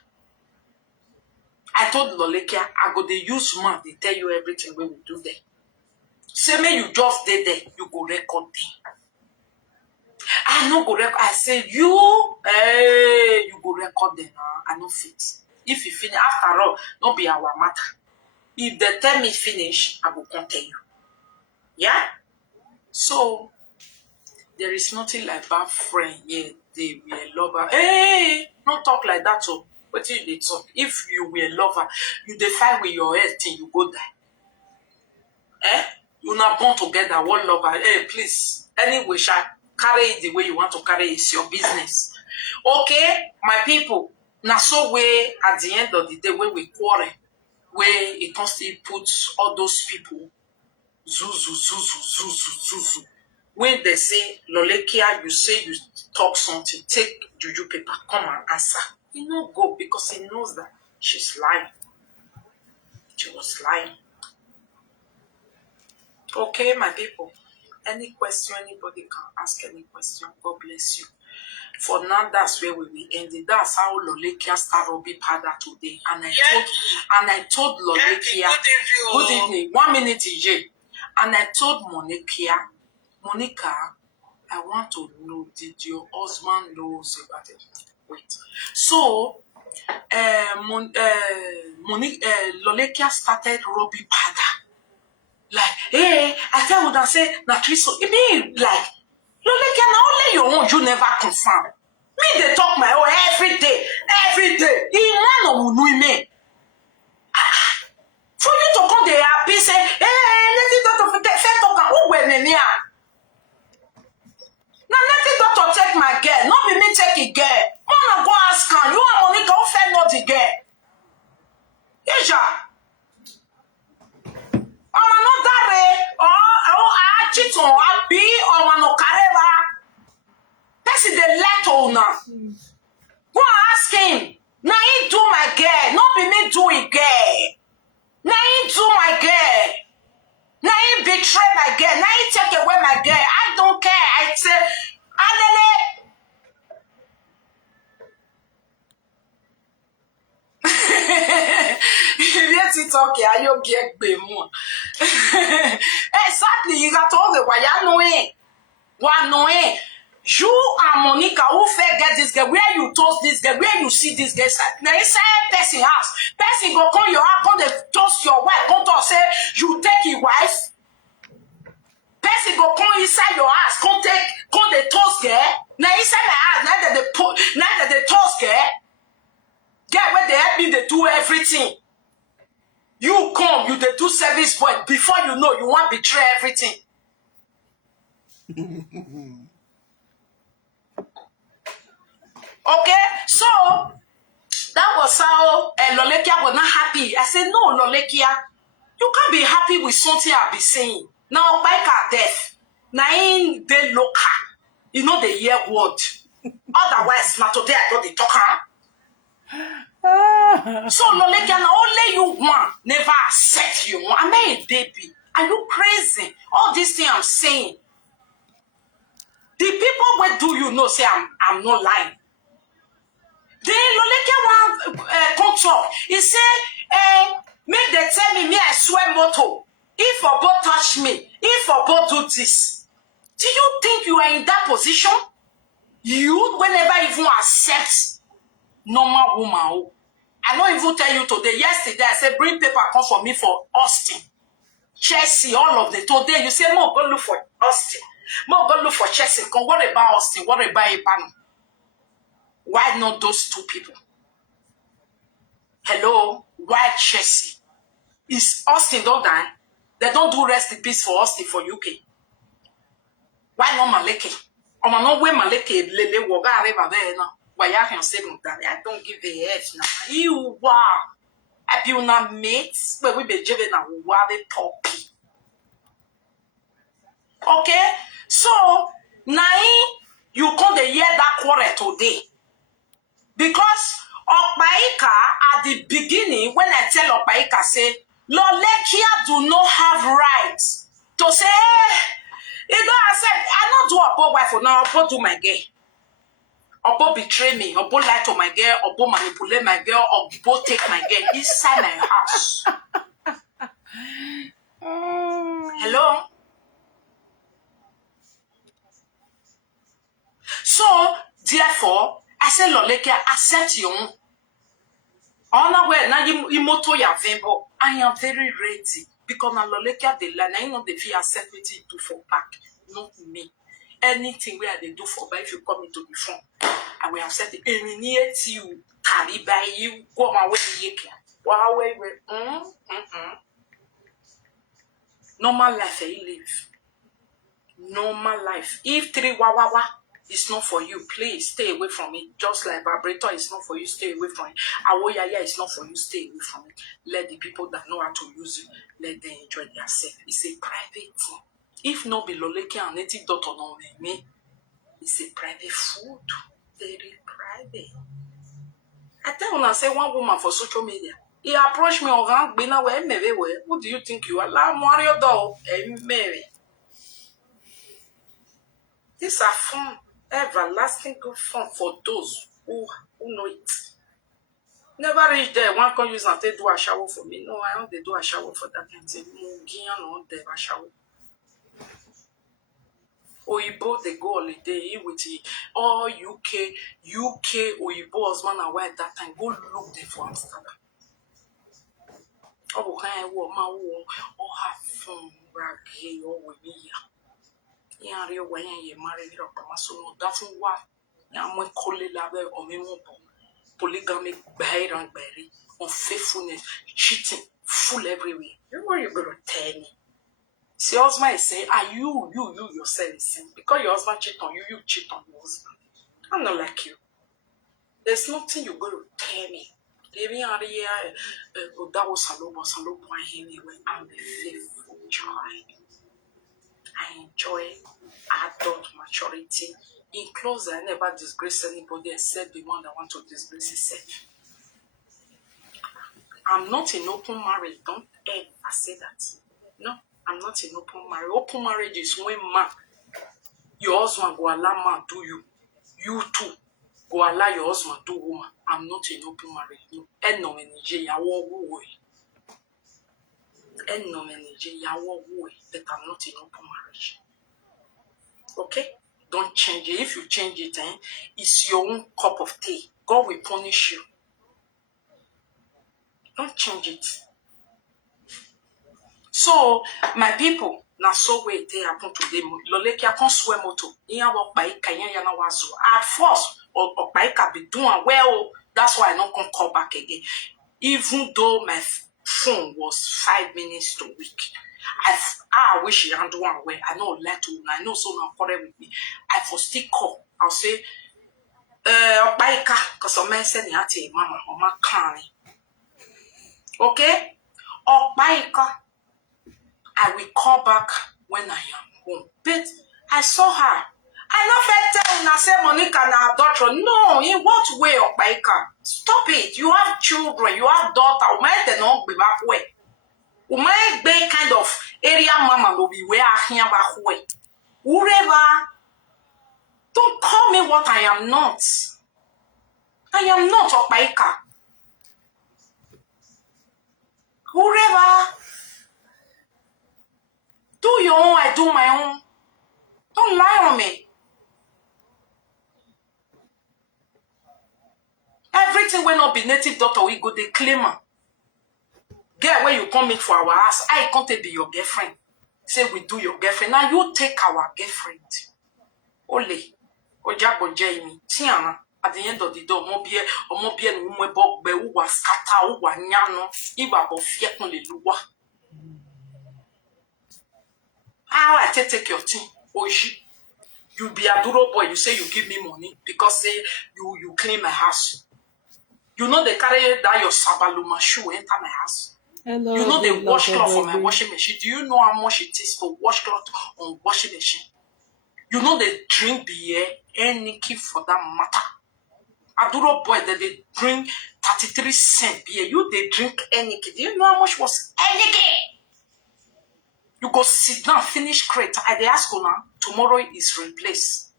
I told Lolekia, I go they use man, they tell you everything when we do there. Say me you just did there, you go record there. I no go record. I say you go record there now. I no fit. If you finish, after all, no be our matter. If they tell me finish, I will tell you. Yeah? So there is nothing like bad friend. Yeah, they were lover. Hey, don't talk like that. So, what did they talk? If you were lover, you define with your head till you go die. You're not born together, one lover. Hey, please. Anyway, shall carry it the way you want to carry it. It's your business. Okay, my people. Now, so way at the end of the day, when we quarrel, where it constantly puts all those people, zuzu. When they say, Lolekia, you say you talk something, take juju paper, come and answer. He no go because he knows that she's lying. She was lying. Okay, my people. Any question, anybody can ask any question. God bless you. For now, that's where we will end it. That's how Lolekia started Robbie Pada today. And I told Lolekia, good evening, 1 minute EJ. And I told Monica, I want to know, did your husband know about it? Wait. So, Lolekia started Robbie Pada. Like, hey, I tell you that say, Natriso, it mean like, Lolekia, now only your own, you never confirm. Me, they talk my own every day. In one of women. For you to come there, happy say, hey, let it not forget, fair talk, who were in here? Now, let it not check my girl, not be me check it girl. Mama, go ask her, you and Monica, who fair not the girl? Isha. I'm not that I cheat on I be or no careva. That's the letter now. Go ask him. Now he do my girl. Not be me do it girl. Now he do my girl. Now he betray my girl. Now he take away my girl. I don't care. I say, Alele. Yes, it's okay. I don't get more. Exactly. You got all the way. I know it. Why know it? You and Monica who forget this girl, where you toast this girl, where you see this girl. Now you say person house. Person go come your house, come they toast your wife, come to say you take your wife. Person go come inside your house, come the toast girl. Now inside my house, now that they toast girl. Get where they help me, they do everything. You come, you they do service boy. Before you know, you want to betray everything. Okay, so that was how Lolekia was not happy. I said, no, Lolekia, you can't be happy with something I be saying. Now, bike are deaf. Now, in the local, you know the year word. Otherwise, not today I got the talker. So, Lolekia, now only you want, never accept you. I made a baby. Are you crazy? All this thing I'm saying. The people where do you know say I'm not lying. Then Lolekia one come talk. He say, make they tell me I swear motto. If Obo touch me, if Obo do this, do you think you are in that position? You will never even accept normal woman. I don't even tell you today. Yesterday I said bring paper come for me for Austin, Chelsea, all of them. Today you say more go look for Austin, more go look for Chelsea. Come what about Austin? What about Ipan? Why not those two people? Hello, why Chelsea? Is Austin don't die? They don't do rest in peace for Austin for UK. Why not Maleke? I'm not where Maleke lele woga river there now. Why you can say that? I don't give a F now. You wow. I be una mates, but we be jive na wade puppy. Okay, so now you come the hear that quarrel today because Opaika at the beginning when I tell Opaika say Lolekia do not have rights to say you don't accept. I not do a poor wife for now. Opo do my girl. Opo betray me. Opo lie to my girl. Opo manipulate my girl. Opo take my girl inside my house. Hello. So therefore, I say Lolekia accept your own. Ona where now you moto ya vimbo. I am very ready because na Lolekia de la na you know the fee accept me to do for back, not me. Anything where they do for back, if you come into the phone, I will accept it. Eliminate you, carry by you, go my way you can. Wow, wait. Normal life you live. Normal life. If 3 wawawa is not for you, please stay away from it. Just like vibrator is not for you, stay away from it. Awoyaya is not for you, stay away from it. Let the people that know how to use it, let them enjoy themselves. It's a private thing. If not be Loleke and native daughter no me, it's a private food. Very private. I tell when I say one woman for social media, he approached me on who do you think you are? La Mario dog, Mary. These are fun, everlasting good fun for those who know it. Never reach there. One can use and they do a shower for me. No, I don't they do a shower for that kind of thing. No, they a shower. Oyibo they go holiday with the all UK Oyibo husband and wife that time. Go look there for Amsterdam. Oh, can I walk my wall or have fun right here or with me? Yeah, when you married your so no, that's why I'm going to call it or me polygamy, bad and berry, unfaithfulness, cheating, full everywhere. You what you gonna tell me? See, husband is saying, are you yourself is saying, because your husband cheat on you, you cheat on your husband. I'm not like you. There's nothing you're gonna tell me. Living out here, that was a low anyway. I'm a faithful child. I enjoy adult maturity. In close, I never disgrace anybody except the one that wants to disgrace himself. I'm not in open marriage. Don't ever say that. No, I'm not in open marriage. Open marriage is when your husband go allow man do you. You too go allow your husband do woman. I'm not in open marriage. No. But I'm not in open marriage. Okay? Don't change it. If you change it, it's your own cup of tea. God will punish you. Don't change it. So, my people, na so way they happen today. Loleki I can't swear moto. Iya walk by Kanya na wazo. At first, or by be doing well. That's why I don't come call back again. Even though my phone was 5 minutes to week. I wish you handle one way. I know let to. I know so now quarrel with me. I for still call. I'll say, Baika, because some man said, Mama, or my can. Okay? Or Baika. I will call back when I am home. But I saw her. I not tell you, I say Monica na daughter. No, in what way, Baika? Stop it. You have children, you have daughter. They not be back way. Umay be kind of area mama will be where I hear back way. Whoever, don't call me what I am not. I am not Baika. Whoever, do your own, I do my own. Don't lie on me. Everything will not be native daughter, we go the claimer. Girl, when you come in for our house, I can't be your girlfriend. Say we do your girlfriend. Now you take our girlfriend. Ole. Ojabo Jamie. Tiana. At the end of the day, Mobie, or Mobie and Umwebo, who was scatter, who was nyano, Iba of Fiatno Lua. How I take your team, Oji. You be a duro boy, you say you give me money because say you clean my house. You know they carry that your Sabaluma shoe enter my house. Hello, You know they wash cloth for my baby. washing machine. Do you know how much it is to wash cloth on washing machine? You know they drink beer, any key for that matter. Aduro boy that they drink 33 cent beer. You they drink any key. Do you know how much was any key? You go sit down, finish crate. I they ask you now, tomorrow is replaced.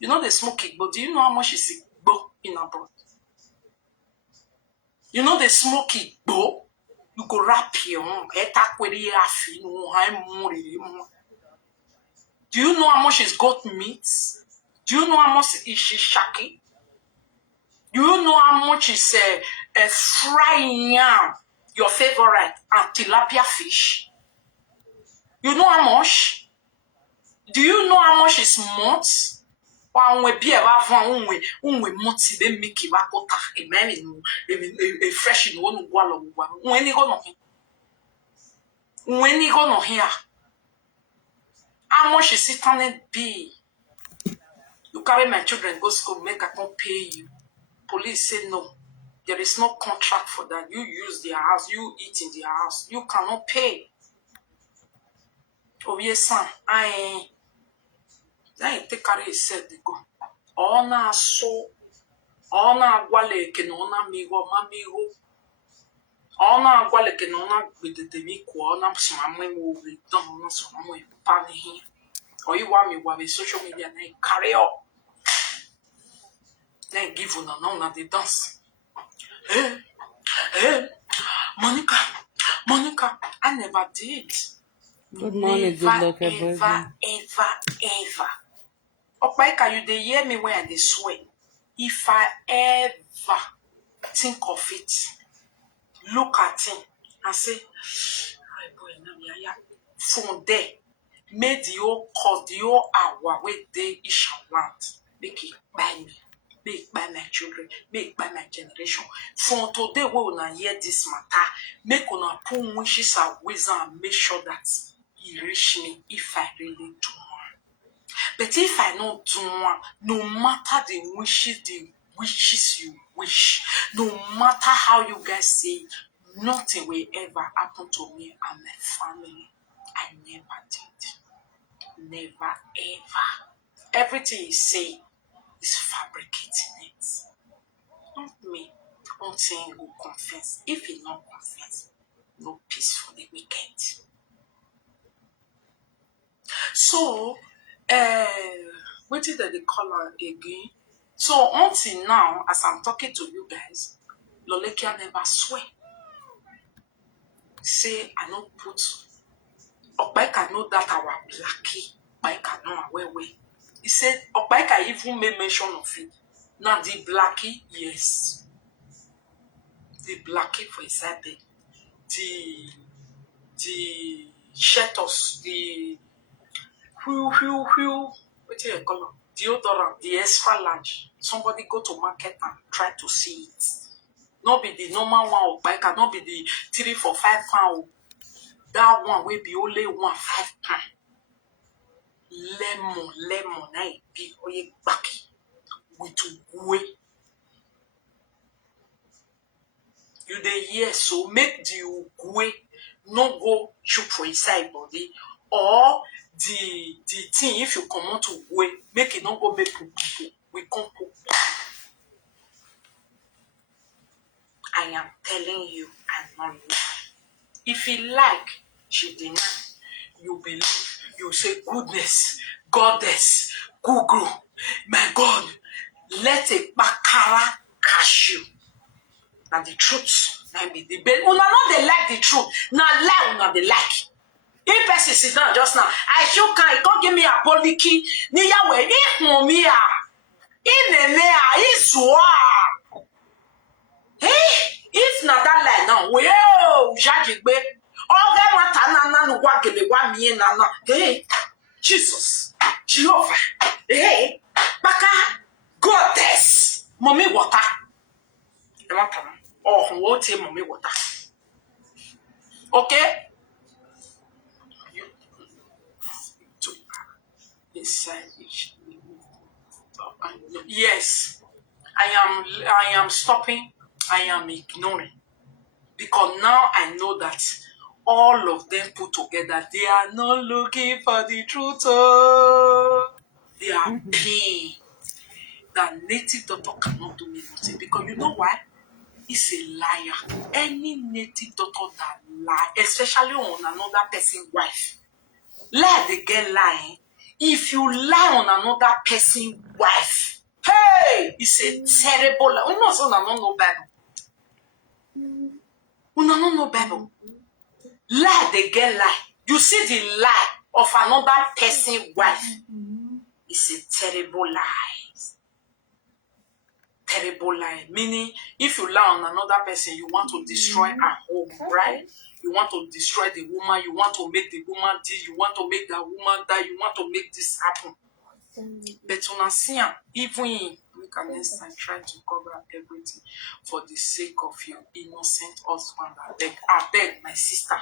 You know they smoke it, but do you know how much is it in abroad? You know they smoke it, bro. You go rap your own. Do you know how much is goat meat? Do you know how much is shishaki? Do you know how much is a fried yam, your favorite, and tilapia fish? You know how much? Do you know how much is mots? Unwe moti be miki wakota a fresh in one wall. When you go no here. How much is it on it be? You carry my children, go school, make I can't pay you. Police say no. There is no contract for that. You use their house, you eat in their house. You cannot pay. Oh yes, son. I take carry a set they go. Ona so ona gwale ke no na migo mamigo. Ona gwale ke no na bidete mi ko ona smamwe wo be don na smamwe pa ni hin. Or you want me with social media na carry up. Then give una na they dance. Hey, Monica, I never did. Good morning, good luck, everybody. Ever. Opaika, you dey hear me when I dey swear. If I ever think of it, look at him and say, from there, make the whole cause, the whole hour where they each land, make it by me. Make by my children, make by my generation. From today, we will not hear this matter. Make una put wishes and wisdom and make sure that he reach me if I really do one. But if I not do one, no matter the wishes you wish, no matter how you guys say, nothing will ever happen to me and my family. I never did. Never ever. Everything you say is fabricating it. Not me. Not saying he will confess. If he not confess, no peace for the wicked. So, what did they call her again? So until now, as I'm talking to you guys, Lolekia never swear. Say I not put Okpaika know that our Blackie, Okpaika know where. He said Okpaika even made mention of it. Now the Blackie, yes. The Blackie for example, the shelters, the what do you call them? Deodorant, the extra large. Somebody go to market and try to see it. Not be the normal one or bike, not be the 3 for 5 pound. That one will be only 1 5 pound. Lemon, I be oye back with way. You dey hear so make the way no go shoot for inside body or the thing if you come out to way make it not go make people we come put. I am telling you, I'm not lying. If you like, she deny. You believe. You say, goodness, goddess, Google, my God, let a bakara catch you. Now the truth, now be the best. Una not they like the truth. Now lie, una they like. If person sit down just now, I sure can't give me a poliki. Niya we, momia. If not that line now, well, judge be all them want to walk in the 1 million. Hey, Jesus, Jehovah, hey, Baka, goddess, mommy water. Oh, what say mommy water? Okay? Yes, I am stopping. I am ignoring. Because now I know that all of them put together, they are not looking for the truth. Oh. They are pain. That native doctor cannot do me nothing. Because you know why? He's a liar. Any native doctor that lie, especially on another person's wife, let the girl lying. If you lie on another person's wife, hey, it's a terrible lie. Una don't know Bible. Una don't know Bible. Lie the girl lie. You see the lie of another person's wife. It's a terrible lie. Terrible lie. Meaning, if you lie on another person, you want to destroy her home, right? You want to destroy the woman. You want to make the woman this. You want to make that woman die. You want to make this happen. But on a even in look at next time, try to cover everything for the sake of your innocent husband. I beg my sister,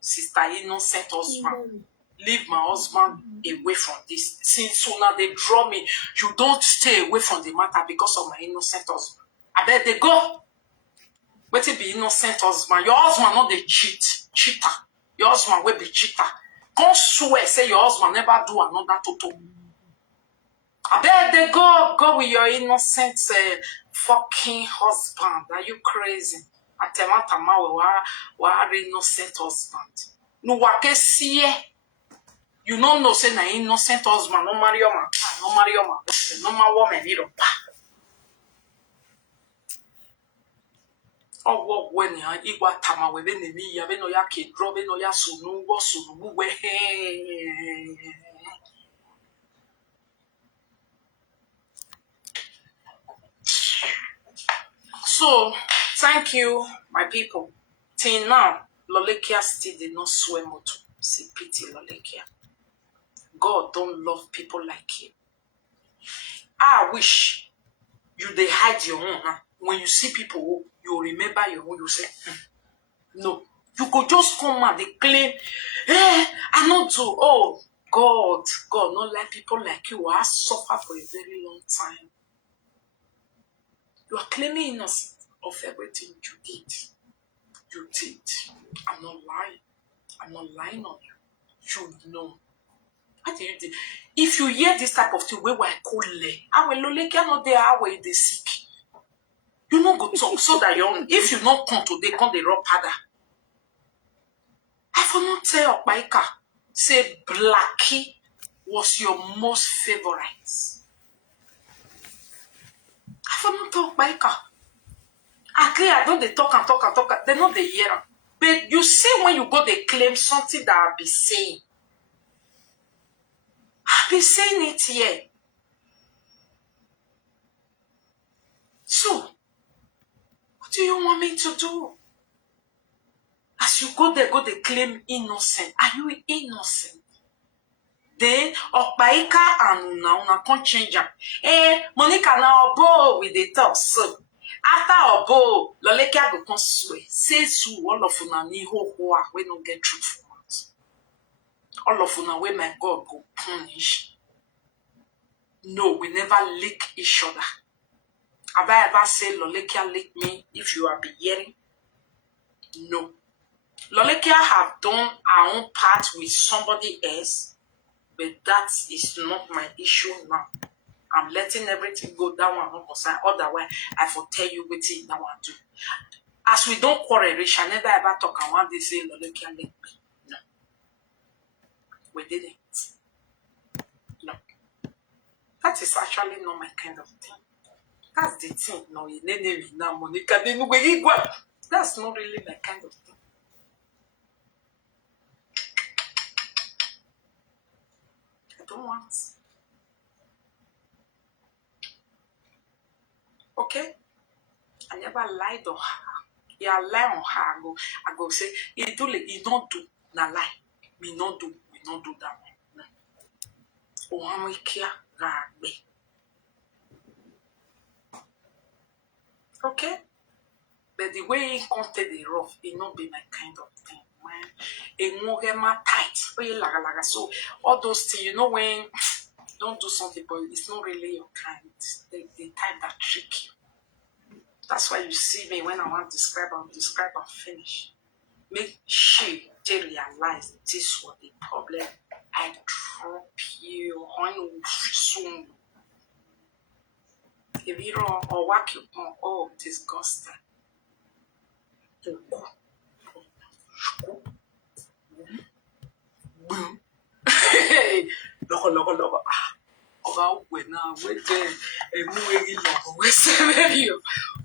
sister, innocent husband. Leave my husband away from this. Since now they draw me, you don't stay away from the matter because of my innocent husband. I bet they go. But it be innocent husband. Your husband not the cheater. Your husband will be cheater. Don't swear, say your husband never do another toto. I bet they go with your innocent fucking husband. Are you crazy? Atematama wa innocent husband. No wake see. You don't know say na innocent husband no marry your man, no marry your man, no man woman need pa. Oh what when ya igwa tama we be nemi ya be no ya ke draw be no ya sunu wo sunu we. So thank you my people. Till now Lolekia still did not swear moto. See pity Lolekia. God don't love people like you. I wish you they hide your own. Huh? When you see people, you remember your own. You say, no. You could just come and they claim, I'm not too. Oh, God, not like people like you. I suffer for a very long time. You are claiming innocence of everything you did. You did. I'm not lying. I'm not lying on you. You know. If you hear this type of thing, where I call I will only cannot there how they sick. You not go talk so that you if you not come today, come the rob harder. I for not tell Okpaika. say Blackie was your most favorite. I don't talk by car. I don't they talk and talk and talk. They know they hear. But you see when you go, they claim something that I be saying. I be saying it here. So, what do you want me to do? As you go there, go they claim innocent. Are you innocent? Then Okpaika and una can't change them. Monica now obo with the talk. So after obo, Lolekia go come swear. Says who all of una ni ho we no get truth for us. All of una we my God go punish. No, we never lick each other. Have I ever said Lolekia lick me if you are be hearing? No. Lolekia have done our own part with somebody else. But that is not my issue now. I'm letting everything go down one concern. Otherwise, I will tell you what it that one do. As we don't quarrel, I shall never ever talk and one day say Lolo can make me. No. We didn't. No. That is actually not my kind of thing. That's the thing. No, Monica, that's not really my kind of thing. I don't want. Okay? I never lied on her. You lie on her. I go say, you don't do, na lie. We don't do that one. No. Oh, we care, okay? But the way he content the rough, it not be my kind of thing. Man, it more tight. So all those things, you know, when don't do something, but it's not really your kind. The type that trick you. That's why you see me when I want to describe and finish. Make sure they realize this was the problem. I drop you on soon. If you don't or whack you on, oh, disgusting. Boom. Logo. About when now,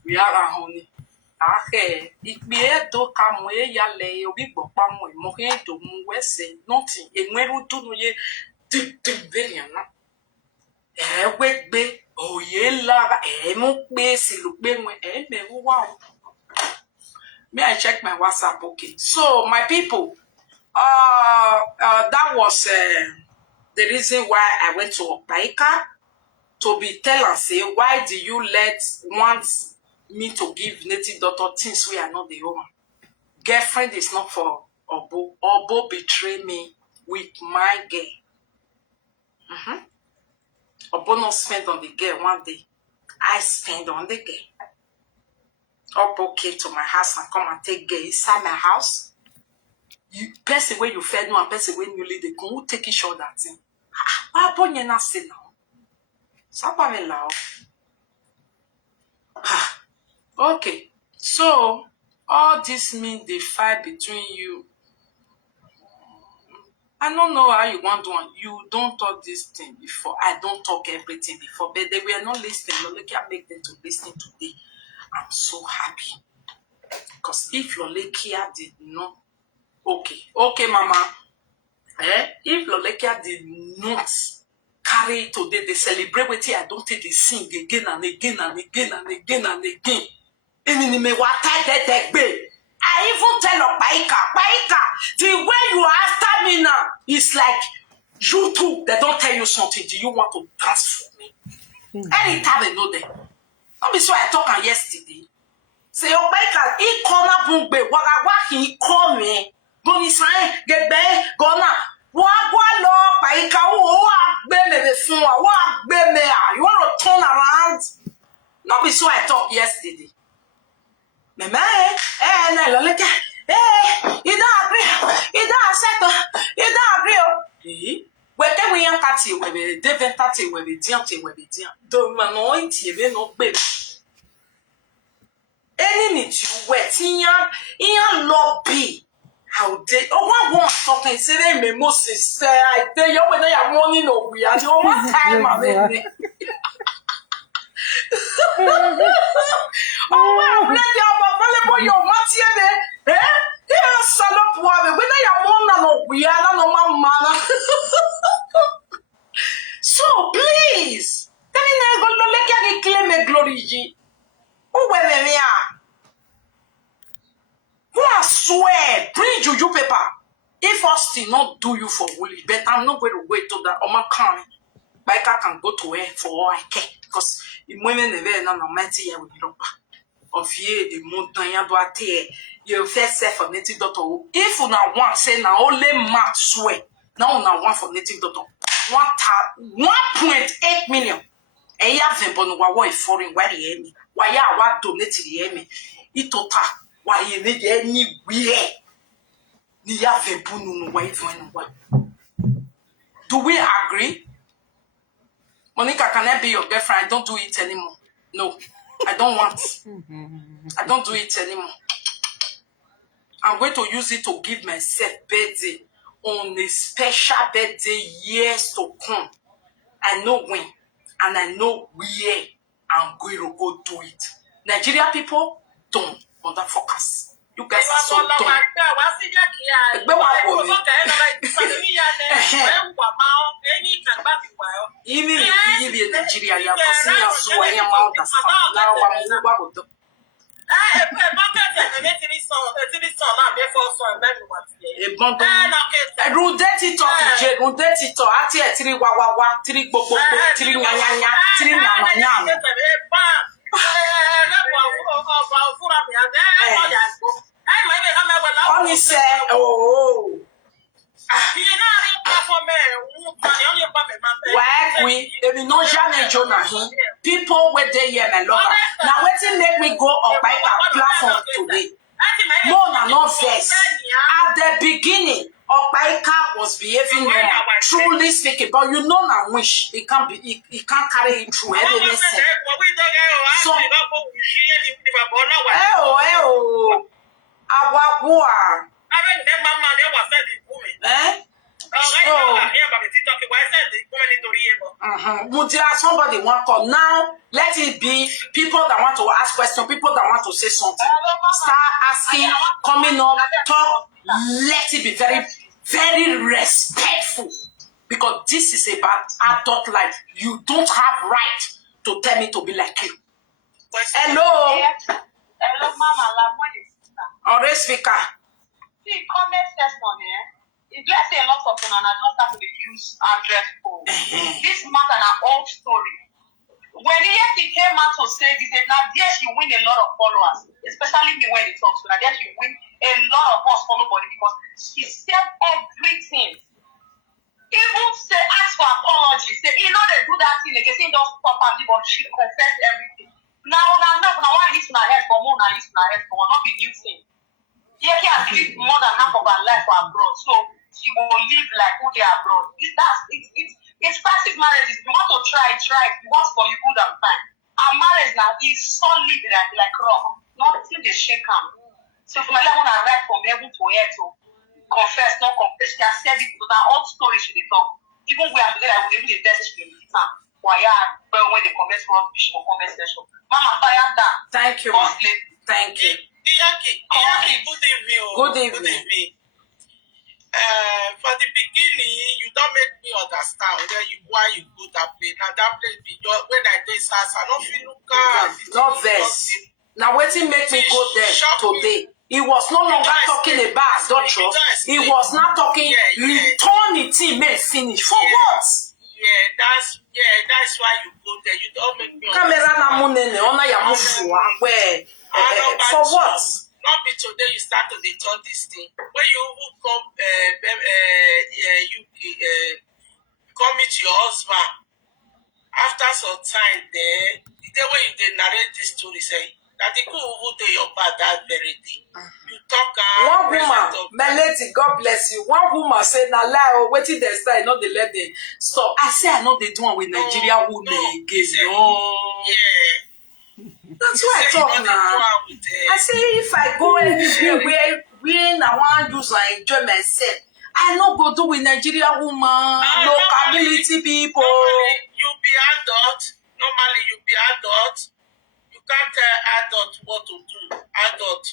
we are honey. Okay, it be a do come where ya lay or big bopam with Mohe to West nothing. And where would do ye billion? Wait be, oh ye lava, mo base, look ben when wow. May I check my WhatsApp? Okay. So my people, that was the reason why I went to Opaika to be tell and say, why do you want me to give native daughter things we are not the owner? Girlfriend is not for Obo. Obo betray me with my girl. Obo not spend on the girl one day. I spend on the girl. Obo came to my house and come and take girl inside my house. You person where you fed no and person when you leave, they can take each other thing. Ah, Obo you not say now. Sapa me lao. Okay, so all this means the fight between you. I don't know how you want to. You don't talk this thing before. I don't talk everything before, but they were not listening. Lolekia make them to listen today. I'm so happy because if Lolekia did not, okay, Mama. If Lolekia did not carry it today, they celebrate with it. I don't think they sing again and again and again and again and again. I even tell Paika, the way you after me now, it's like you too, they don't tell you something. Do you want to transform me? Anytime they know them. Not be so I talk on yesterday. Say, oh, Paika, he come up with me. What he call me? Don't he sign? Get back, go now. What Paika, you want to turn around? Not be so I talk yesterday. Mama, Lolekia, you don't agree, you don't accept, you don't agree. Where can we young party where we devil party where we deal, don't anoint you, no baby. Any need you wet in your lobby. How dare one woman talking say me Moses say I tell you when I am morning no we are no one time I mean. Oh well, bless you available your material eh? Here salon boy when I am morning no we are no man. So please, tell me go look claim glory. Who were me are? Who I swear, bring juju paper. If I still not do you for Willie, but I'm not going to wait till that Oma come. But I can go to her for all I care. Because the women never know no matter here with you. Of ye, the mountain you do at here. You first say for native doctor. If you now want say now only mark swear. Now una want for native doctor. 1.8 million. And you have them but no one foreign where the enemy. Why you want donate to the enemy? It total. Why you need anywhere? Do we agree? Monica, can I be your girlfriend? I don't do it anymore. No, I don't want. I don't do it anymore. I'm going to use it to give myself birthday on a special birthday years to come. I know when and I know where I'm going to go do it. Nigeria people, don't motherfuckers. You guys are so dumb. Even if you be in Nigeria, you have seen your soul and your mouth that's now I'm Rudeti talk to Jay, Rudeti talk, Ati Tiri Wawa, Tiri Bobo, Tiri Nyanya, Tiri Nyanya. Only say, oh. Why we if no Janet Jonah people were there here my lover. Now waiting make me go up by our platform today. More than not first. At the beginning, Opaika was behaving normal, truly speaking, but you know now wish it can't be it can't carry it through anything. So our somebody want call now. Let it be people that want to ask questions, people that want to say something. Start asking, coming up, talk. Let it be very, very respectful because this is about adult life. You don't have right to tell me to be like you. Hello. Hello, Mama. Alright, speaker. See, comment section here. If let's say a lot of them and I don't have to use 100 phone. This matter an old story. When he came out to say this, now yes, you win a lot of followers, especially me when he talks. Now yes, you win a lot of us follow body because he said everything. Even say ask for apology. Say you know they do that thing again. Say don't properly, but she confessed everything. Now why listen to her head for more? Now listen to her head for not be new thing. Yeah, he has lived more than half of her life abroad, so she will live like who they are abroad. It's passive marriage. If you want to try it. It works for you good and fine. Our marriage now is solid like rock. Nothing they shake on. So if my level want to write from heaven to earth to confess, not confess, they have said it because our old story should be talk. Even we are together, we will even invest in the time. Why when they commence rubbish or comment session. Mama, fire down. Thank you. Thank you. Good evening. Good evening. For the beginning, you don't make me understand why you go that place. Now that place be just when I did SARS, I don't feel not this. Now waiting make me go there today. He was no longer talking about adultery. He was not talking eternity may finish. For what? That's why you go there. You don't make me understand. For what? Not be today you start to turn this thing. When you come come meet your husband after some time there, the way you narrate this story say that the cool who day your bad that very day. You talk one woman, my lady, God bless you. One woman said, "Na lie, waiting there start, not they let them stop." I say, I know they do one with Nigeria women again. No. Yeah. That's why I talk now. I say if I go anywhere where when I want to use and enjoy myself. I no go do with Nigerian woman, locality people. Normally, you be adult. Normally, you be adult. You can't tell adult what to do. Adult,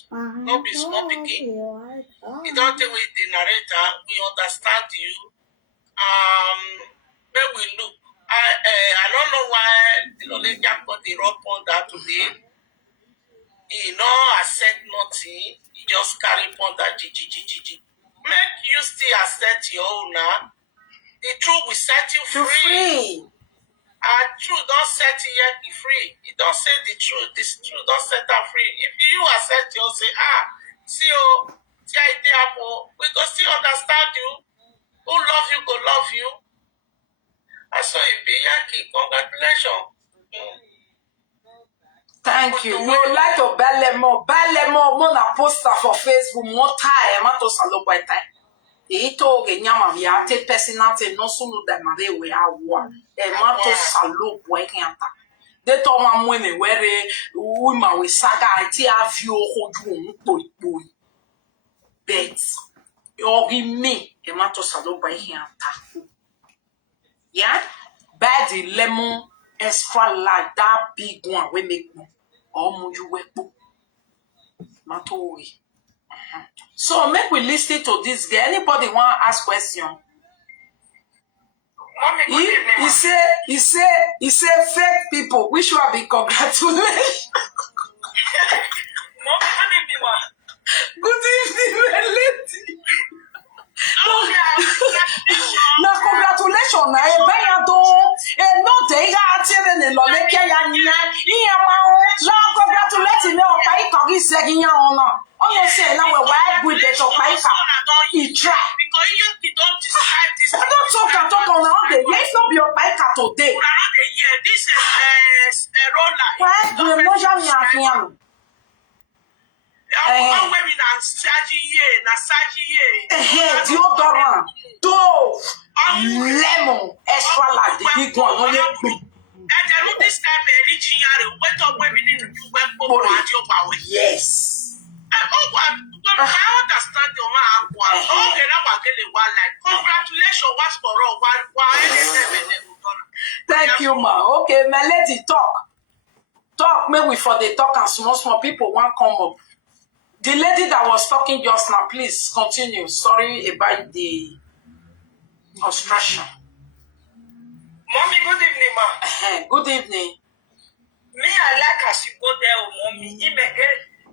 no be small pikin. You don't think with the narrator, we understand you. Where we look. I don't know why Lolo got the rope on that today. He no accept nothing. He just carry on that GG. Make you still accept your own now. The truth will set you free. And truth don't set you yet be free. It don't say the truth. This truth don't set her free. If you accept you, say, see we go still understand you. Who love you, go love you. And so if be Yankee, congratulations. Thank you. You like to Balemo, Mona poster for Facebook, more time, Mato Salo by time. Ito genyama viate personate no sunu da made we awa. E Mato Salo boy kanta. De to ma mwene were ma we saga ti afio hoju boy. Bet. Yogi me e Mato Salo boy kanta. Yeah? Buy the lemon extra large, that big one we make one. Or you wepo. Matoi. So make we listen to this guy. Anybody want to ask question? He say fake people. We should be congratulations. Good evening, my lady. Na congratulations na e baya do e no de ga atire ne lo le ke ya nya iya ma o la congratulate me o kai ko gi se gi nya o no o no say na we wa good de to kai ka e try because you don't describe this. I don't talk on all day. Yes, not be your kai ka today. This is a roller. Why do you know jam ya fiam? I'm wearing a Sagiye. Deodorant, Dove, lemon, extra large, the big one. Only and then this time, went up women in the web. Yes. I understand your man. Okay, now I'm getting one like congratulations, what's for all. Thank you, ma. Okay, my lady, talk. Maybe for the talk and small people won't come up. The lady that was talking just now, please continue. Sorry about the obstruction. Mommy, good evening, ma. Good evening. Me, I like as you go there, mommy. Me, I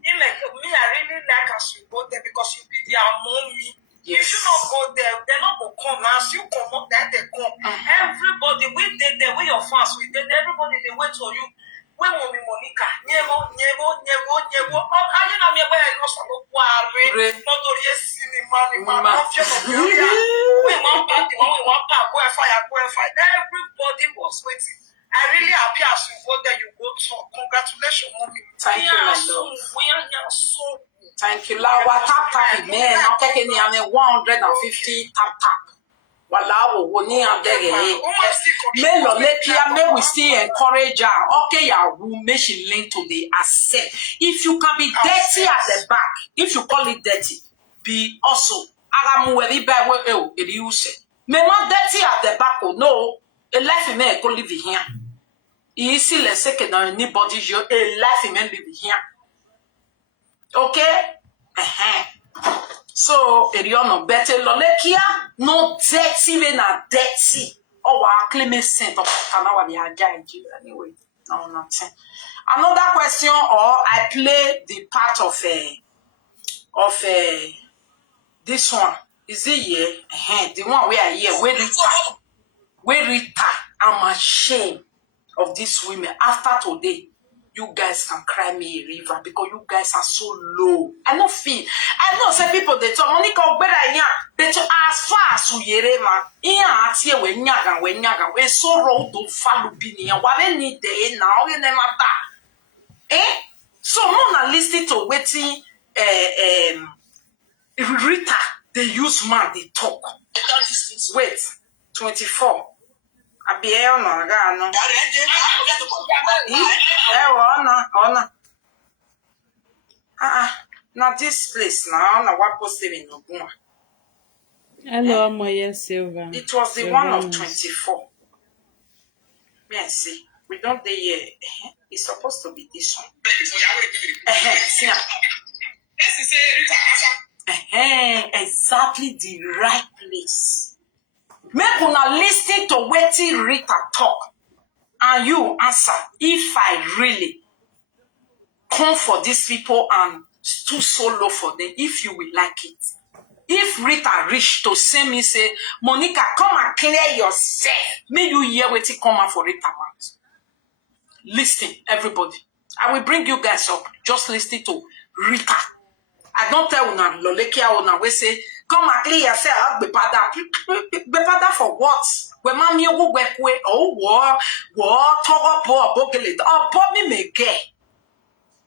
really like as you go there because you be their mommy. Yes. If you don't go there, they not go come. As you come up there, they come. Everybody, we did there, we your fans, we did. Everybody, they wait for you. We mommy Monica. Never. I know me where I know some quarry. Not to see money, man. We want party, we want park, go and fire. Everybody was waiting. I really happy as you go there, you go talk. Congratulations, mommy. Thank you, my love. We are so. Thank you, Lawa. Tap, man. I'm taking the 150 tap. Walao woni andege me lo lekia me we still encourage her. Okay, ya room make she link to the asset. If you can be dirty at the back, if you call it dirty, be also agamu we by we e use. Me not dirty at the back, oh no. A life me go live here. Ici les c'est que dans anybody je a life me live here. Okay? So, Eriono, better lolekia, no dirty, when a dirty. Oh, I claim a cent of Kanawa, the Ajay, anyway. No, nothing. Another question, or I play the part of this one. Is it here? The one where I hear, where Rita, I'm ashamed of these women. After today, you guys can cry me a river because you guys are so low. I know say people they talk Monica better they talk as far as you man. Atie we nyaga we so road do follow bini and what they need there now you never so no listen to waiting Rita they use man they talk. Wait 24 Abi no ga no. Ona. Now this place now what posted in Oguma. Hello, Amoye Silva. It was the one of 24. Yes, see, we don't the year. It's supposed to be this one. See now. Exactly the right place. Make una listen to wetin Rita talk, and you answer if I really come for these people and too solo for them. If you will like it. If Rita reach to send me say, Monica, come and clear yourself. May you hear wetin come out for Rita mouth. Listen, everybody. I will bring you guys up. Just listen to Rita. I don't tell una Lolekia una we say, come and clear yourself. Bepada for what? When mommy go work way, oh war, talk up, bogele, oh, put me make gay.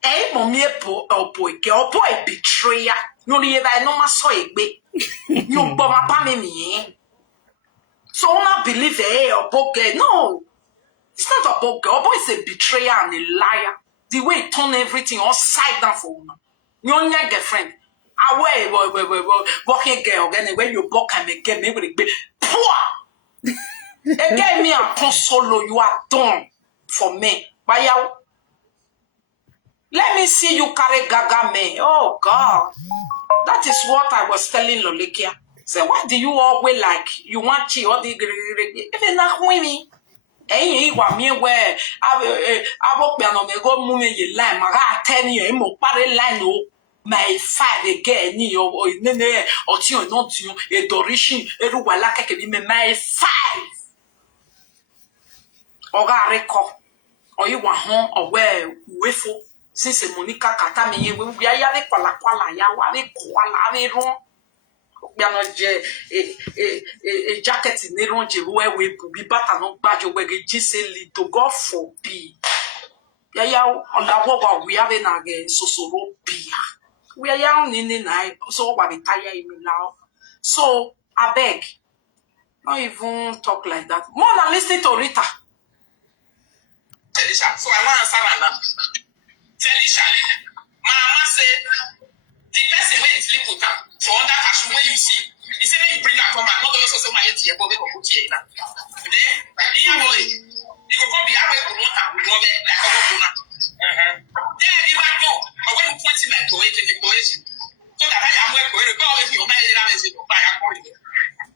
Eh, mommy, oh boy, girl, boy, betrayer. No, I no ma so egbe. You but my pammy. So una believe or boge. No, it's not a boge. Obo is a betrayer and a liar. The way he turn everything upside down for una. Your girlfriend. Away, walking girl, again, when you walk and again, maybe they be poor. Again, me and consolo, you are done for me. But yeah, let me see you carry gaga me. Oh God. That is what I was telling Lolekia. So why do you always like you want to all the even not women? Eh, you want me where I walk down me go move me line, my 10 years more party line no. My father again, ni or nene or tion not you a dorishin, a ruwala can be my 5 or a record or you want home or where weful. Since Monica Katami, we be a yale quala, yawale koala, ron. We are not a jacket in the ron, where we be better not badge where we just say to God for be. Yaya on the wall we have in again, so be. We are young in the night, so what we tire in now. So I beg, not even talk like that. More than listen to Rita. So I want to answer now. Telisha, Mama said, the person where is liquid for under cashew where you see. He said, you bring her from another also my ATM, but we will put here now. Then, here boy, you will probably have a good one, like a good one. Then you might go, but when you point him like to it in the coalition, so that I am going to go with your man and buy a coin.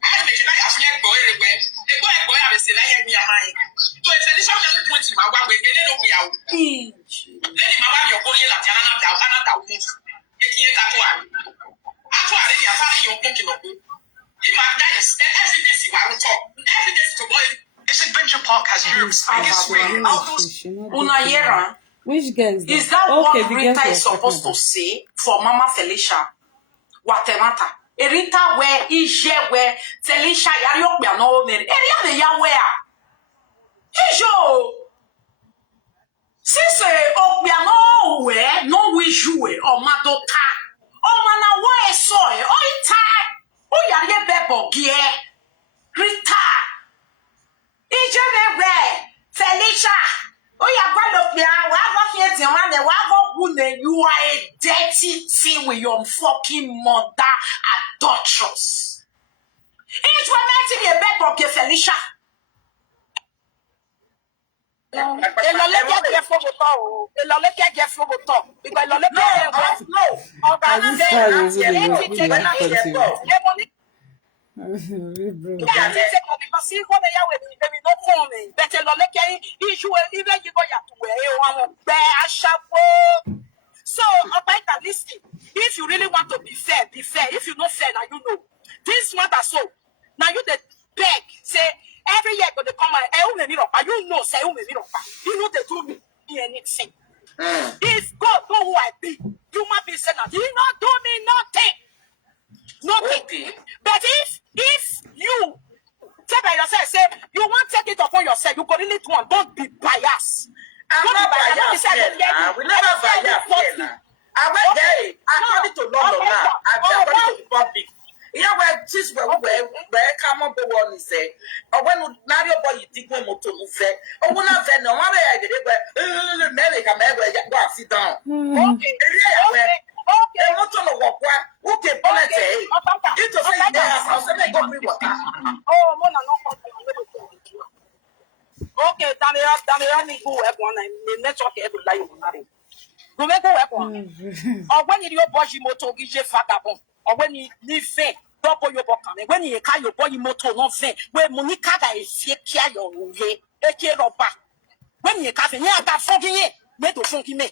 I make it like a snake boy everywhere. The boy have a say, I am your mind. So it's a little bit 20 my way, get it over out. Let him have your body like another woman. Making it at one. Actually, you are finding your thinking of it. You might die, evidence you are talk. Evidence to boy. This adventure park has Europe's biggest swing. Unayera. Which girls? Is that okay, what Rita is supposed to say for Mama Felicia? Watemata. Rita where is where Felicia Yariok no men. Area the Yaware. Ijo. Since no where no wish you or Madota. Oh mana why soy oh tie. Oh ya bebo gear. Rita. Ijo where Felicia. Oh, you are a dirty thing with your fucking mother adulterous. It's what makes me a bad boy, Felicia. So, listen, if you really want to be fair, be fair. If you're not fair, now you know. This matter so. Now you the beg, say, every year going to come and you know, say, you know they do me anything. If God know who I be, you might be saying, you not do me nothing. Okay. But if you take by yourself, say, you want to take it upon yourself, you got really one, don't be biased. I'm not biased here. We never biased here. I went there. According to Lolo now. According to the public. You know where this where come on the one say. Or when now your boy you think when motor move say. Or when I say no one I did it but America go sit down. Okay. A motor no walk one. Okay, bonnet. It was like that. I said, I got me water. Oh, Mona, no. Okay, Daniel, me go work one and the network every line you marry. Go make go work one. Or when you boy motor gije vagabond. Or when you leave fair, double your book coming. When you carry your boy motor not fair, where Monica is here, your way, a care of back. When you can't, yeah, that funky, made to funky me.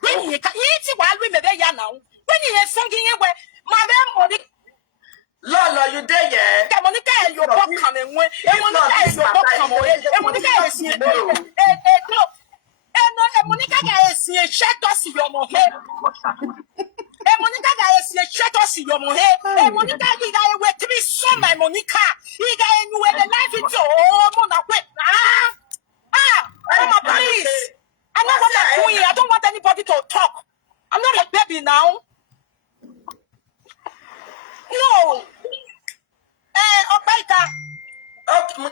When you can't eat while we may be now. When you have funky where Madame Lolo, you there, yeah? Monica, your book coming when Monica is your book coming away. Monica is here. Monica is here. Shut us your head. Monica is here. Shut us your head. Monica, you guys were to be so my Monica. You guys knew where the life is. Oh, Mona, wait. Mama, please. I know what I'm doing. I don't want anybody to talk. I'm not a baby now. No.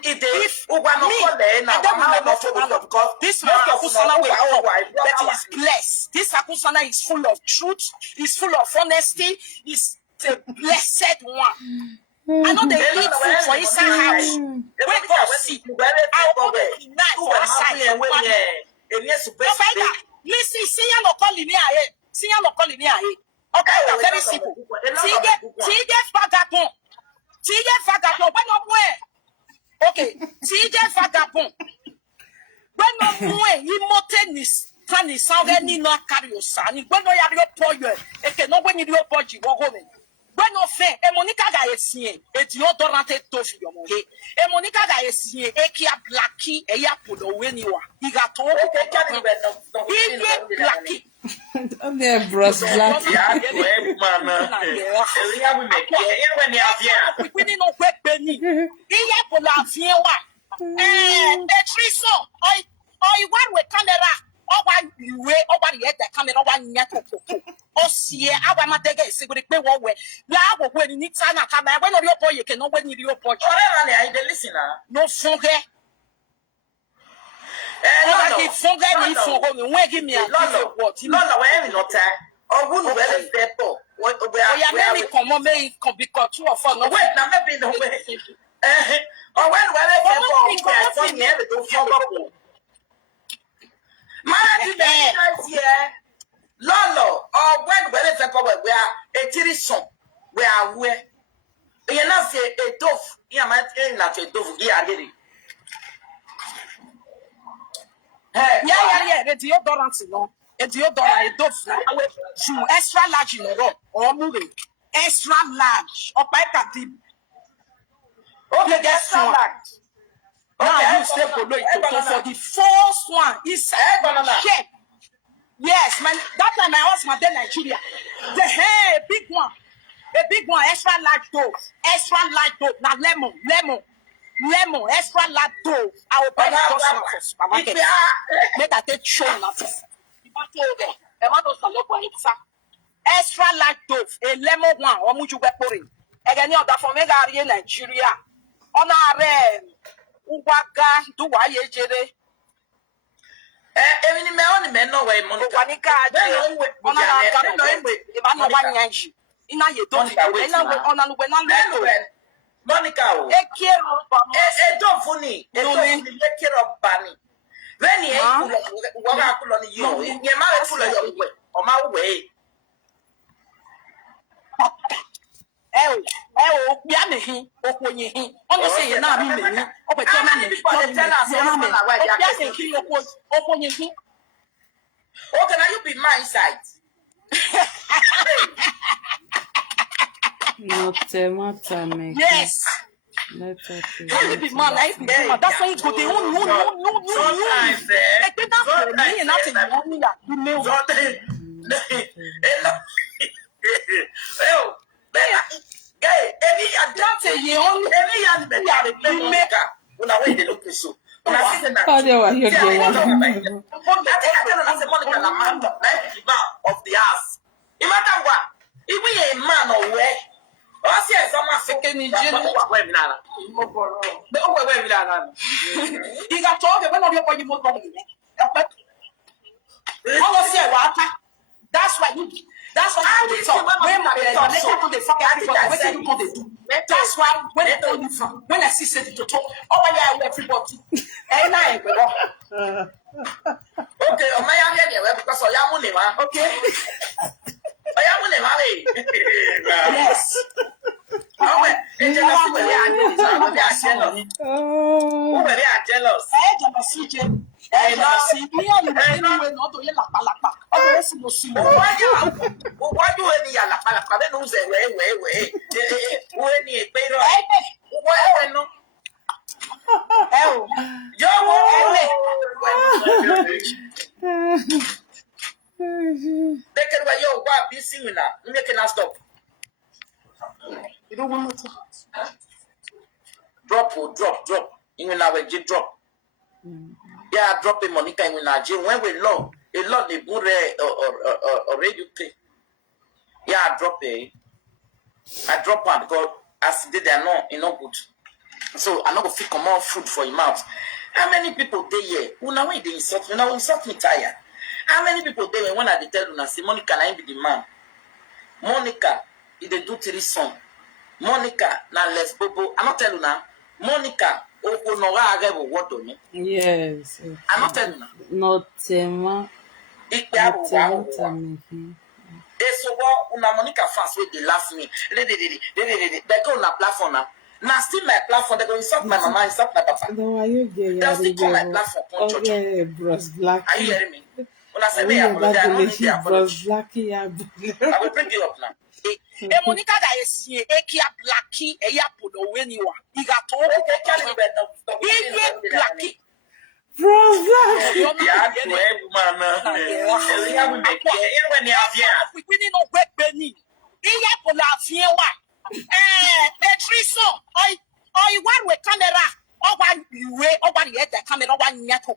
If this Akusana that is blessed. This Akusana is full of truth, is full of honesty, is the blessed one. I know they eat food for inside house. When God see, I'll put it nice for outside. Listen, see you not calling me ahead. See you not calling me ahead. Okay, very simple. TJ Vagabond. TJ Vagabond. When I'm where? Okay, TJ Vagabond. When I'm where? You motenis. Can you sound any no carry your son? When you have your poor, it cannot when you do your body, go home. When no fair, a Monica guy is seeing it, your donate tofu your mohe. A Monica guy is seeing a kia blacky, a yapudo when you are. He got told he blacky. I'm there, bros. Black. We didn't know where Benny. He yapola fiewa. The tree so, I one with camera. Oh, one way, oh, one yet, the camera, one yet. Oh, see, our mother is a good way. Now, when you need Sana, come when your boy, you cannot win your boy. I the listener. No, funge. No, funge me for home. Where give me a what? Lolo, where am not? Or wouldn't wear a depot? What we are come on, may be caught 2 or 4. No, wait, now, maybe the way. Or when we're a Lolo, or when we are a tirition, we are where you not say a dove, you might end like a dove, yeah, the deodorant, no, a deodorant, a dove, extra large in the room, or moving, extra large, or pipe at deep. Okay, that's so large. Now you step below it for the first one. It's shape. Yes, man. That time my husband in Nigeria. The hey, big one, extra large dose, Now lemon, extra large dose. I will buy it just now for supermarket. Make I take show nothing. Extra large dose, a lemon one. Or much you get pouring. Again, you that for me area Nigeria. On our Uwaga, do why ye jere? Even me on me no way, Monica. On a one yanji. In a you don't on a Monica, a dog funny, a care of Bunny. When he walk out on you, your mouth full of your way, on my way. Yamihi, Okoyi, only say you're not me. Okay, what can you be my side? Not matter, yes. Let's Don't be man, that's why you go there. Of the house. No matter what, if we a man or where, or see someone second in general. He got told when of your body motor. That's why That's why you talk. When they talk, they fuck everybody. What do you go they do? That's why when they tell you from, when I see something to talk, oh yeah, everybody. And I go. Okay, o my here because o ya mu ne ma. Okay. O ya mu ne ma we. Yes. Oh, it's just we are jealous. Oh. We are jealous. Why do any yala pala? Kabe no say we. When you pay no. Why no? Yo They can buy your what busy with now. You make us stop. You don't want to Drop. You will now drop. Yeah, dropping Monica in Nigeria. When we low, a lot they put or radio pay. Yeah, I drop it. I drop one because as they are not good. So I'm not gonna feel more food for your mouth. How many people they here? Una way they insult me. Now insult me tired. How many people they when I tell you say Monica na be the man. Monica, if they do 3 song. Monica na les bobo. I'm not telling you now. Monica. Yes. I'm not telling you. Not Tema. So una Monica fans wey dey laugh me. They go on a platform now. Now still my platform. They go insult my mama, insult my papa. No, are you there? They'll still call my platform. Okay, Bros Black. Are you hearing me? When I say me apologize, I don't need the apology. I will bring you up now. Monica guys, Ekia Blacky, Eyapudo, when you are. You got to Blacky. Bros Black. Yeah, to every man. We have to make it. When you have here. We didn't know where Benny. Eyapola, Fiewa. Petriso, I want with camera. Oh, one you way, oh, one yet the camera, one yet to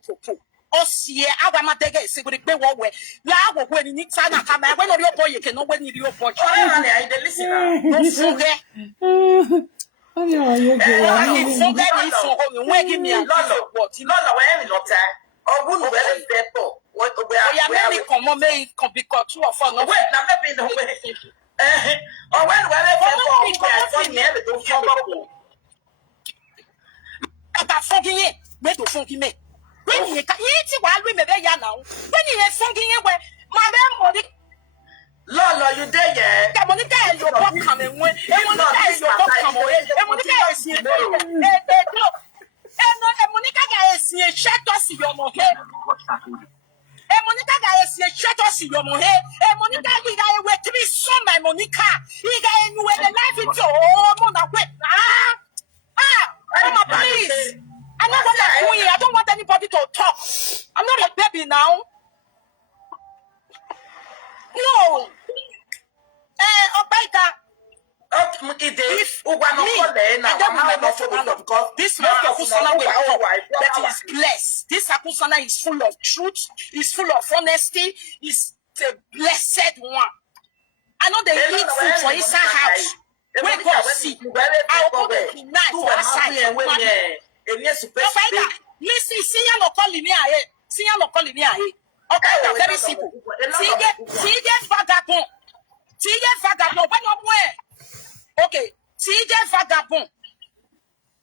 Osie, our Matega is secret. They were now when you need Sana come. When your boy, you can know when you boy. I listen. No forget. Oh, no, you Give me a Lolo, where we not or wouldn't wear a depot. What we are come on, may because 2 or 4. No, wait, I'm not being the way. Or when we don't follow. about funky it, wait to funky me. When you can eat it while we may be now. When you have funky it, where my name Lolo, you there yet? Monica is your book coming when Monica is your book coming when Monica is here. Monica is here, shut us your mohe. Monica is here, shut us your mohe. Monica, he got away to be son by Monica. He got anywhere the life into Mona wet. Mama, please. I'm not gonna queen. I don't want anybody to talk. I'm not a baby now. No. This Akusana that is blessed. This Akusana is full of truth, is full of honesty, is the blessed one. I know they eat food for inside house. Where God see, I'll go to night for outside. Listen, see you no calling me ahead. See you no calling me ahead. Okay, very simple. See vagabond. TJ vagabond, when no more. Okay, TJ vagabond.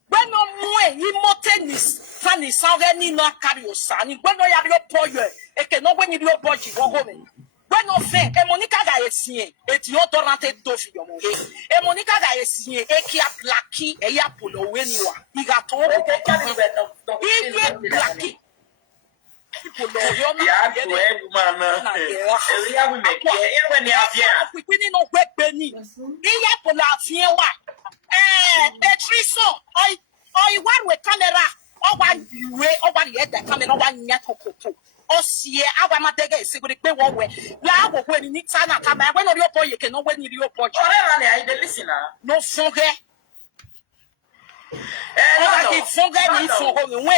When no more, he motenis, funny, sovereign, no carry son. When no have your boy, it can no when you your body go home. When no fair, a Monica guy is seeing it, your torrented dofi your mohe. A Monica guy is seeing Ekia Blacky, a Yapulo, when you are. He got told, Blacky. We didn't know where Benny. Petriso, I want with camera. Oh, one you way, oh, one yet the camera, one yet to Osie, our Matega is secret. They won't wear. Now, when you need Sana come, when your boy, you can know when you your boy. I the listener. No forget.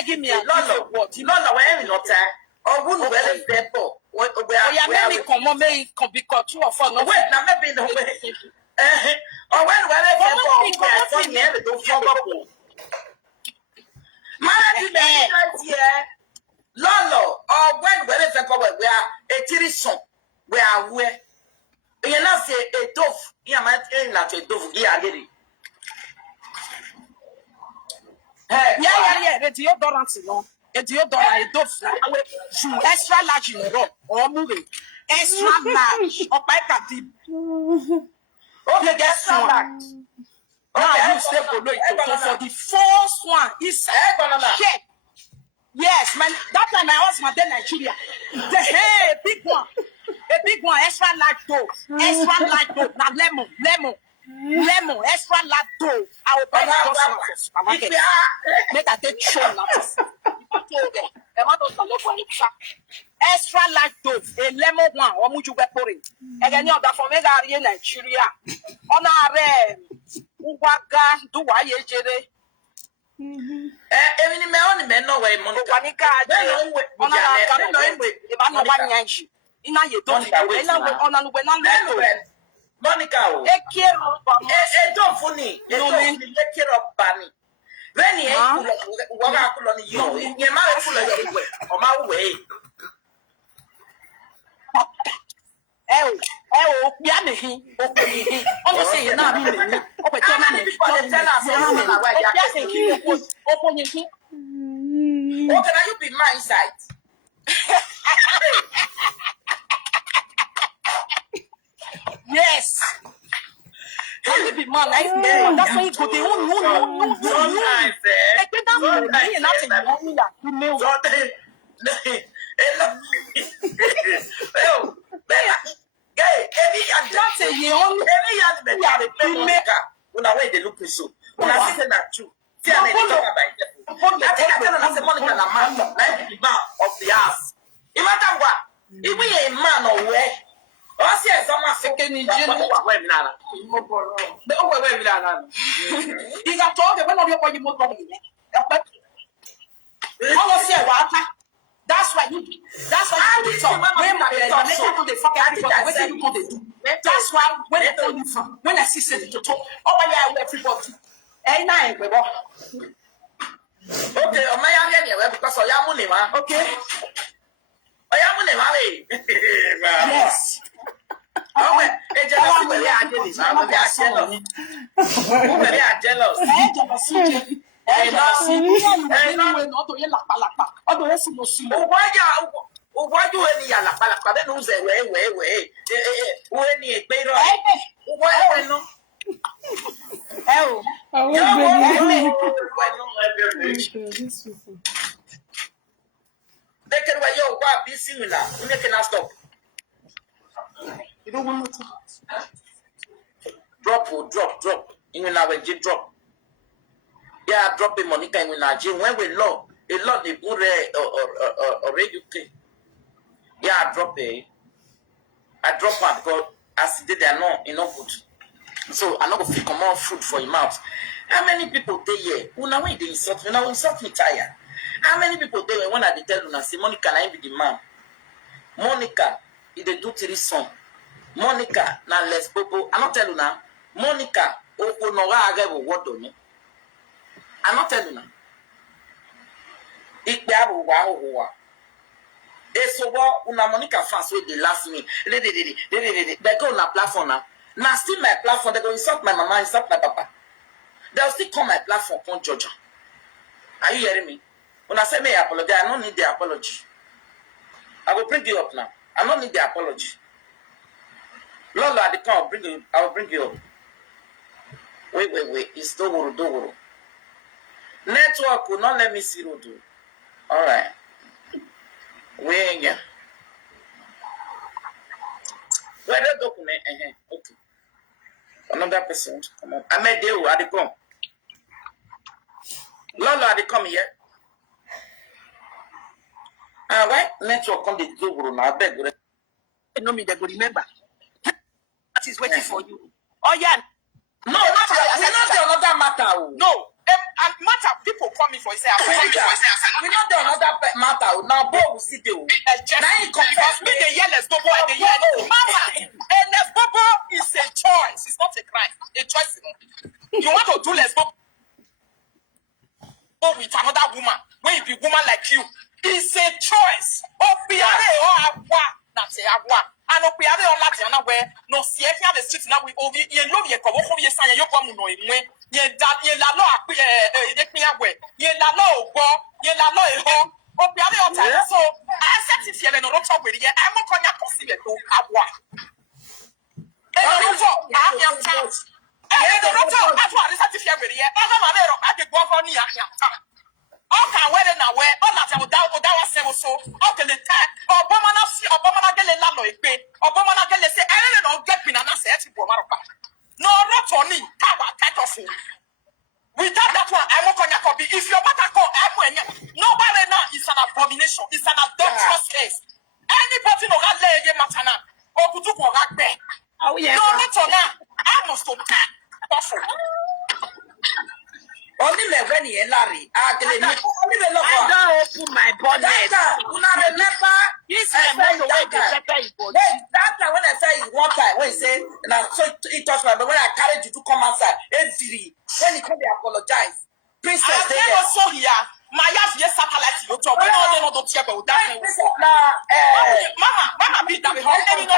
Give me a what? Lolo, where we not or wouldn't wear a depot. What we are come on, may because 2 or 4. No, wait, I'm not being the way. Or when we don't follow. Lolo, or when we are a tirison, we are where You not say a dove. You might ain't like a dove. Yeah, get it. Yeah. The deodorant, no. A deodorant, a dove. Extra large in Europe or moving. Extra large. Or pipe deep. Okay, guess one. Now you stay below it. So for the first one, it's shit. Yes, man. That time I was in Nigeria. Hey, big one. A big one, extra large dough. Extra large dough. Now lemon, extra large dough. I will buy just one for supermarket. Make I take show extra large dough. A lemon one. Or would you be pouring? Again, you that for me in Nigeria. On our Uwaga, do why you jere. Even me only me no way Monica. Monica, don't funny. Don't take care of Bunny. When you what I pull on you, your mother full of your way on my way. What can you be my side? Yes. Can you be man? That's why you go there. When I wait, they look so. When I see that true. See, I say Monica, a man, like the man of the house. Imagine what? If we a man or where? Oh, see, someone second in general. He's a talk about your body. That's why you talk. That's why when I see something to talk, everybody. Okay, because I am money, man. Okay. I am money, man. Yes. Oh, they are jealous. Why do any yalapalapa? Then who's a way? When you pay why no? They can wear your wife be similar. You cannot stop. You don't want to drop. In our gym drop. Yeah, dropping Monica in our gym. When we love, a lot they put or radio. Yeah, I drop it. I drop one because as they are not enough food. So I'm not gonna feel more food for your mouth. How many people they here? Una when they insult me, now insult me tired. How many people they when I tell you, say Monica, I be the man. Monica, if they do 3 song. Monica, now let's popo. I'm not telling you now. Monica, opo no wa agebo what do me. I'm not telling you now. Ikpe abu wa. So what una Monica fans with the last me. They go on a platform now. Now still my platform, they go insult my mama, insult my papa. They'll still come my platform on Georgia. Are you hearing me? When I say may I apologize, I don't need the apology. I will bring you up now. I don't need the apology. Lolo at the come, I will bring you up. Wait. It's Dogoro. Network will not let me see Rodo. All right. Wait again. Where the document? Okay. Another person. Come on. I made deal at the come. Lolo at the come here. All right. Network on the Dogoro now. I beg you. No, me, they go remember. That is waiting for you. Oh, yeah. No, not another matter. No. And matter, people call me for it. We not the another matter. Now, Bob will see you. Now you confess me the yellow bobo and the yellow. Mama, and les bobo is a choice. It's not a crime. A choice. You want to do les bobo with another woman when you be woman like you. It's a choice. Opiare or agua. That's a agua. And opiare or Latin where no see here the street now we over ye no ye ko wo ye san ye ko mu no enwe ye da ye la lo akwe ekpin agwe ye la lo ogbo ye la lo eho obi ade ota so I set it here no roto we ye am konya possible to abwa e no roto a yam ta e no roto atwa set it here we ye aga ma me ro ade go for ni yam ta okay where na where all that odawa se so okay the time obomana si obomana gele la lo ipe obomana gele say ere no get pin na say ti bo maropa no rotoni kawa katofu without that one I won't connect up if your matter call nobody now is an abomination it's an adulterous case anybody no ga lege matana okutu ko ga gbe no rotona I must to katofu only me when he Larry. I don't open my bonnet. Una remember This is the way to settle it. That time when I say one time when he say now so it touched my but when I carried you to come outside every when he come they apologize. Princess they never saw here. My yes satellite you talk when all they not to about that. Mama be that home and in a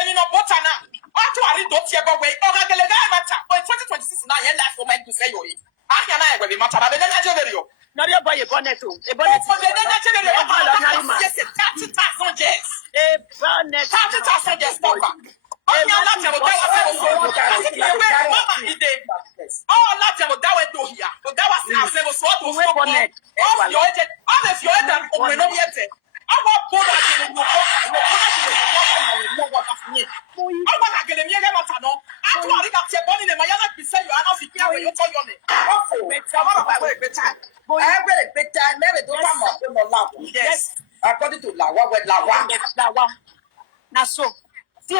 and in a botana. What to are don't hear about way or a matter 2026 now your life for my to say you. I can I will be matter but then I tell you. Not your boy, a bonnet too. A bonnet. Yes, 30,000 yes. A bonnet. 30,000 yes. Oh, Latin will die. Mama, he did. Oh, Latin will die to here. But that was the same as what was bonnet. All of your head and over no yet. I want Bola in the I want to get a mere matano. I want to get a bonnet in my other beside you. I don't think you tell your name. Oh, it's a lot of better. I read a bit time, never do come up. Yes, according to Lawa, with Lawa. Now, so, see,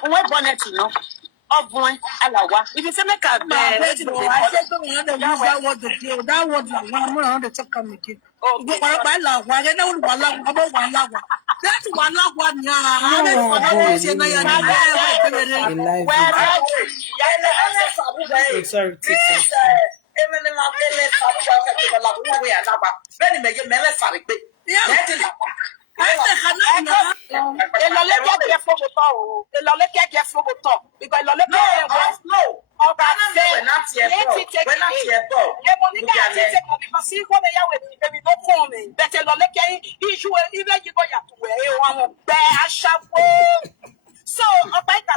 what bonnet, you know, of one, Alawa. If you say, make a I said, don't want to use that word to kill. That word, I'm going to talk again. That's one, sorry, So,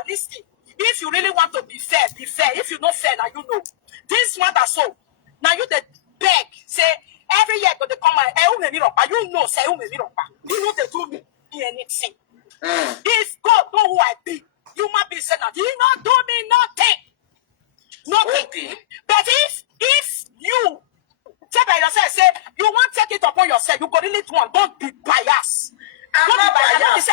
listen. If you really want to be fair, be fair. If you're not fair, now you know. This one that so. Now you the beg, say, every year go they come and you know, say, you know they do me anything. If God know who I be, you might be saying that you not do me nothing. Okay. But if you say by yourself, say, you want to take it upon yourself, you go really one, don't be biased. I'm not biased.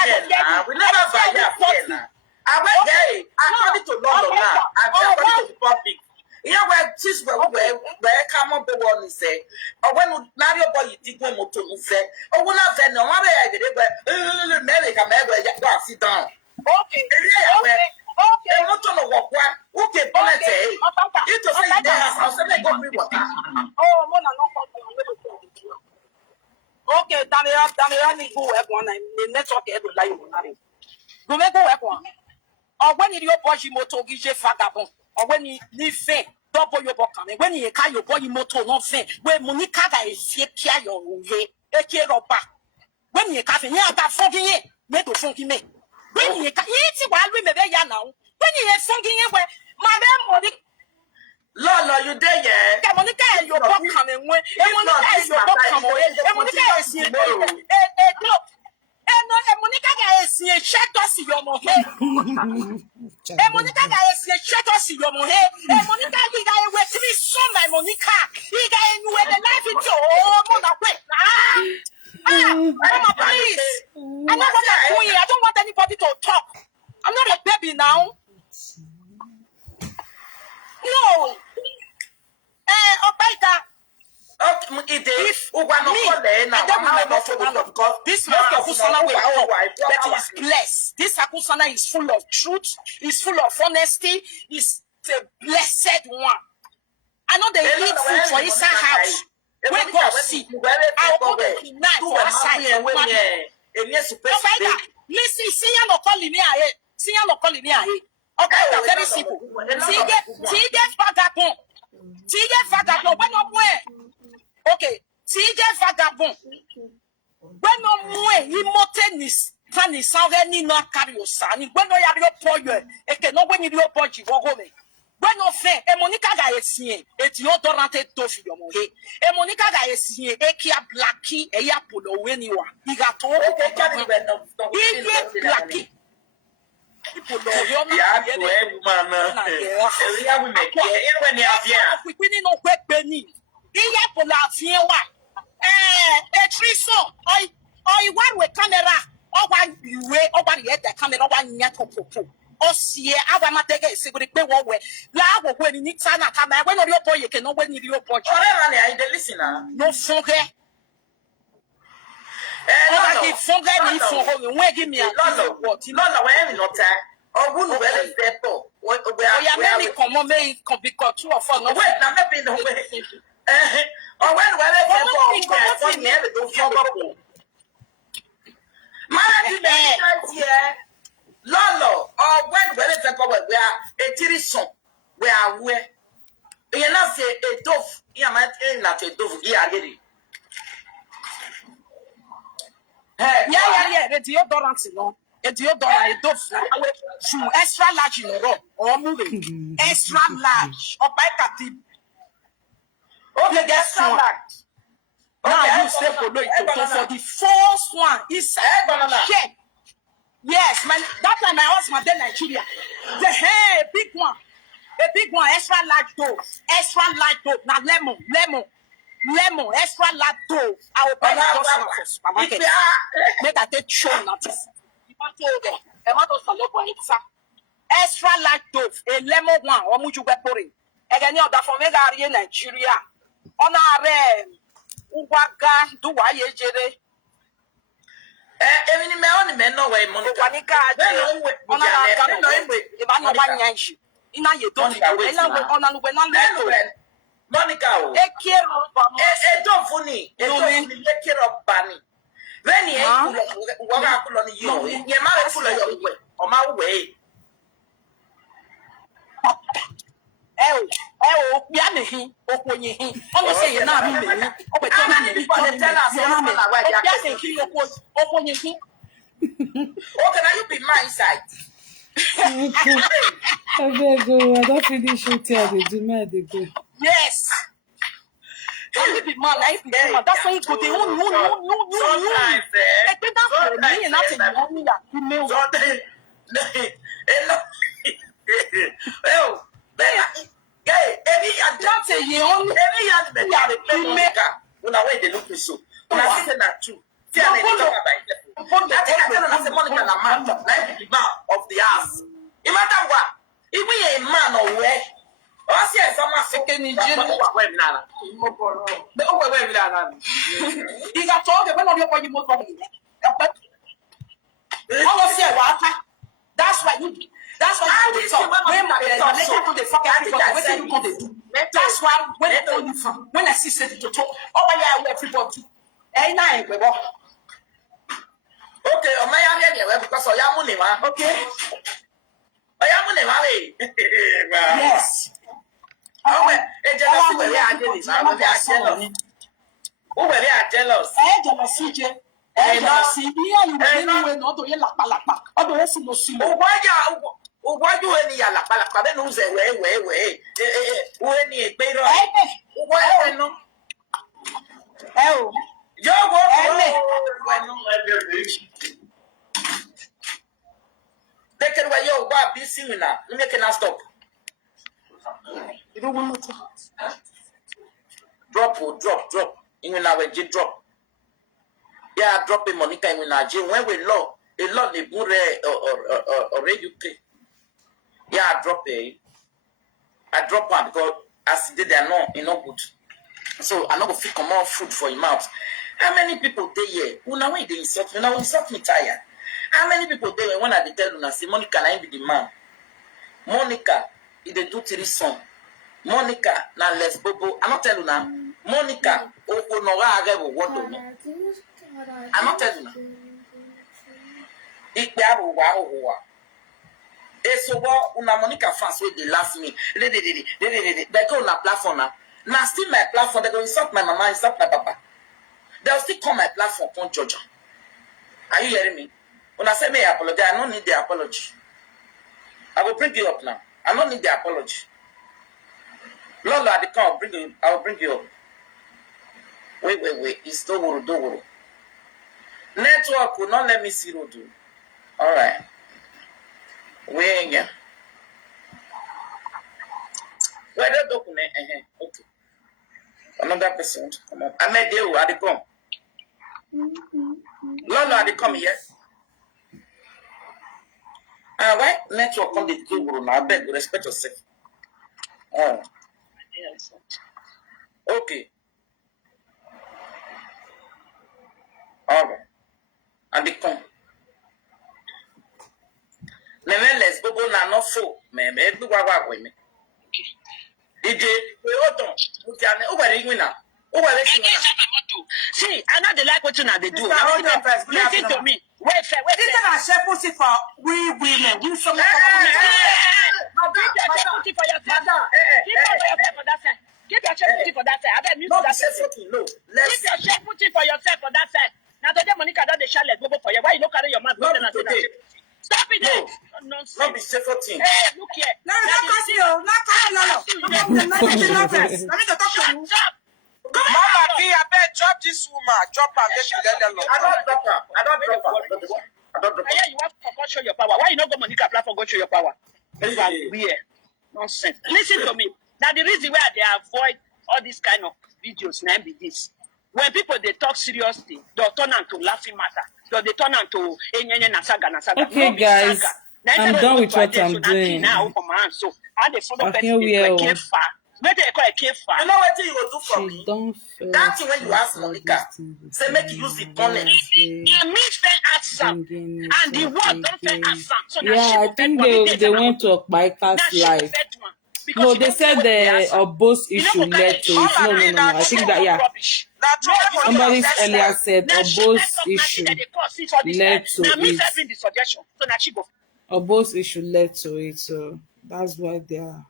We never biased. I went there. According to Lolo now, according to the public. Yeah, where this where come on the one say, or when now your boy you think when motor say, oh, well, I've no one I get it, America, go sit down. Okay. Okay. Motor no walk one. Okay, bonnet. You to say there, I'll say go free water. Oh, Mona, no. Okay, damn it, go everyone. The network every line. Go make go everyone. Or when you boy moto gije vagabond, or when you fair, double your book coming. When you carry your boy moto not fair, when Monica is here, your way, a care of back. When you cafe, yeah, about funky, make a funky me. When you can eat while we may be now, when you have funky where Madame Lolo, you there, yeah? Monica, your book coming when Monica is your book coming, and Monica is here. And Monica is here, check us your head. And Monica is here, check us your head. And Monica, you guys were to be so my Monica. You guys were the life into Mona wait. Mama, please. I'm not what I'm doing. I don't want anybody to talk. I'm not a baby now. No. This Akusana that is blessed. This Akusana is full of truth, is full of honesty, is the blessed one. I know they eat food for inside house. Where God see, I'll go to the night for outside. Listen, see you no call me. Tiens, no call me ahe. Okay, very simple. TJ vagabond. TJ vagabond. When no boy. Okay. TJ vagabond. When no boy, he motenis. Tani sange ni no carry osani. When no ya bio poyo. Eke no when you bio poji wo go me. When no fe, e Monica ga esie, e deodorant to fi yo mo he. E Monica ga esie, e kia blacky, e ya polo we ni wa. Iga to o ko ka. Iye blacky. Polo yo na. Yeah, to every man. Every we make here when you have here. We ni no kwe pe ni. Iye polo afie wa. E triso. Oi one we camera. O wa iwe, o wa ye the camera, o wa nya popo. Osie awamatege siguri pe wo we la wo we ni tana kama we no boy you can no we ni your boy Forever I the listener. no fonge no fonge ni fonge we give me a Lolo what Lolo we no ta or wouldn't well people we are many come me come because 2 or 4 no wait na me be the way or when people for me do for man you here Lolo, or when people we are a tirition, we are where you not say a dove, you might not a dove, yeah, lady. Yeah, the deodorant no a deodorant a dove to extra large in a row or moving extra large or by deep. Okay, extra large. Now you say below it for the first one is share. Yes, man. That time my husband in Nigeria. The hey, big one, extra large dose, now lemon, extra large dose. I will buy it just for supermarket. Make I take show notice. Extra large dose, a lemon one, or much you get pouring. Again, you're for mega in Nigeria. On our Uwaga, do why you jere. Even me on me no way Monica. Monica, ina ye don't ina we ona no we na leto Monica o e don funny e don funny le kero bani when e kulo wo ga kulo ni yo ye ma we kulo yo we o ma we bia me hin okonye hin o say ye na mi me hin o be tell me before they tell us na me bia me hin okonye hin okay now you be my side I go. I don't finish it here. They do me. They go. yes you be man I be man that's why you go dey you sometimes e pe that for me na te you me ya you me sometimes oh Gay, every year, that's a year every year, the maker. When I wait, they look so. When I say that too, see, I talk about it. I think I tell them as a Monica and a man, like the man of the house. No matter what, if we a man or where, or see someone second in jail, where we are. The over where we are. You got told when of your body most of it. I was say what? That's why you. That's why you talk. When the fuck what you gonna do? That's why when I told you from when I see said to talk, oh yeah, everybody. Hey, now we go. Okay, oh my area because I am money, man. Okay. I am money, man. Yes. Oh, it's just where we are jealous. Oh, we are jealous. Jealousy. Jealousy. You know, not to yell lapa. Otherwise, you must see. Why do any yalapalapa? Then who's a way? When you pay the why no? Oh, Yo, take it away, yo, what be singing now? You make it stop. you don't want to Drop. In our G drop. Yeah, drop in Monica in our G when we low. A lot the good or radio play. Yeah, I drop one because as they are not good. So I'm not gonna fit more food for your mouth. How many people they here? Una way they insult me. Now insult me tired. How many people they when I tell you say Monica na be the man. Monica, if they do 3 song. Monica na les bobo. I'm not telling you now. Monica, oh no, I what do no. I'm not telling you now. It wow. so what una Monica fans wey dey laugh me. They go on a platform now. Now still my platform, they go insult my mama, insult my papa. They'll still call my platform on Georgia. Are you hearing me? When I say me apologize, I don't need the apology. I will bring you up now. I don't need the apology. Lolo, I will bring you up. Wait. It's don't worry. Network will not let me see Rodo. All right. Where again? Where the document? Okay. Another person. Come on. I made you. I come. Lolo, I come here. Why network come the two now? I beg, respect yourself. Oh. Okay. All right. And they come. Nevertheless, go na no fo. Me do wa with me. DJ, we oton. Mutiane, o were win na. O were win na. See, I know they like what you now they do. Listen to me. Wait. This is a shepherd for we women. We some Keep your shepherd for that side. I bet you that side. Keep your shepherd for yourself for that side. Now today Monica don't the shall go for you. Why you not carry your mouth? Stop it there. Nonsense. Not be shepherd thing. Hey, look here. No, not Lolo. Let me talk to you. Mama B, I bet drop this woman. Drop her. Make you let them know. I don't drop her. Yeah, you have to go show your power. Why you not go Monica platform go show your power? Weird. Nonsense. Listen to me. Now the reason why they avoid all these kind of videos now be this. When people they talk seriously, they'll turn into laughing matter. They turn into nasaga. Okay, guys, I'm done with what I'm doing. So I they follow Here we are. You know what you will do for me? That's when you ask Monica, say make you use the bonnet. And me say ask and the word don't say ask. So I think they went to Okpaika's live. No, they said the both issue led to it. No. I think that somebody earlier said both issue led to it. Both issue led to it, so that's why they are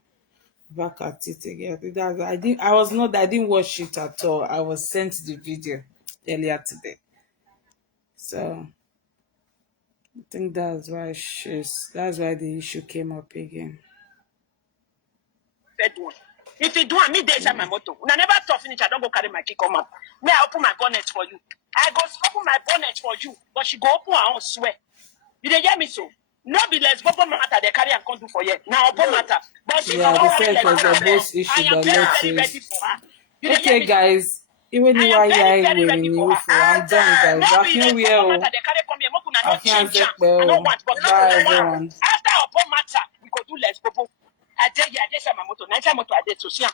back at it again. I didn't watch it at all. I was sent the video earlier today, so I think that's why the issue came up again. If you do me, there's my motto. When I never talk finish, I don't go carry my key come up. May I open my bonnet for you? I go open my bonnet for you, but she go open her own swear. You didn't hear me so? No be less bubble matter they carry and come do for you. Now open matter. But she they said it was a both issue that led to it. Okay, guys. Even if I am ready for her. I'm done, guys. I can't wear. I can't get well. Bye, everyone. After open matter, we go do less bubble. I tell you, I just have my motor. 9 motor I did to see.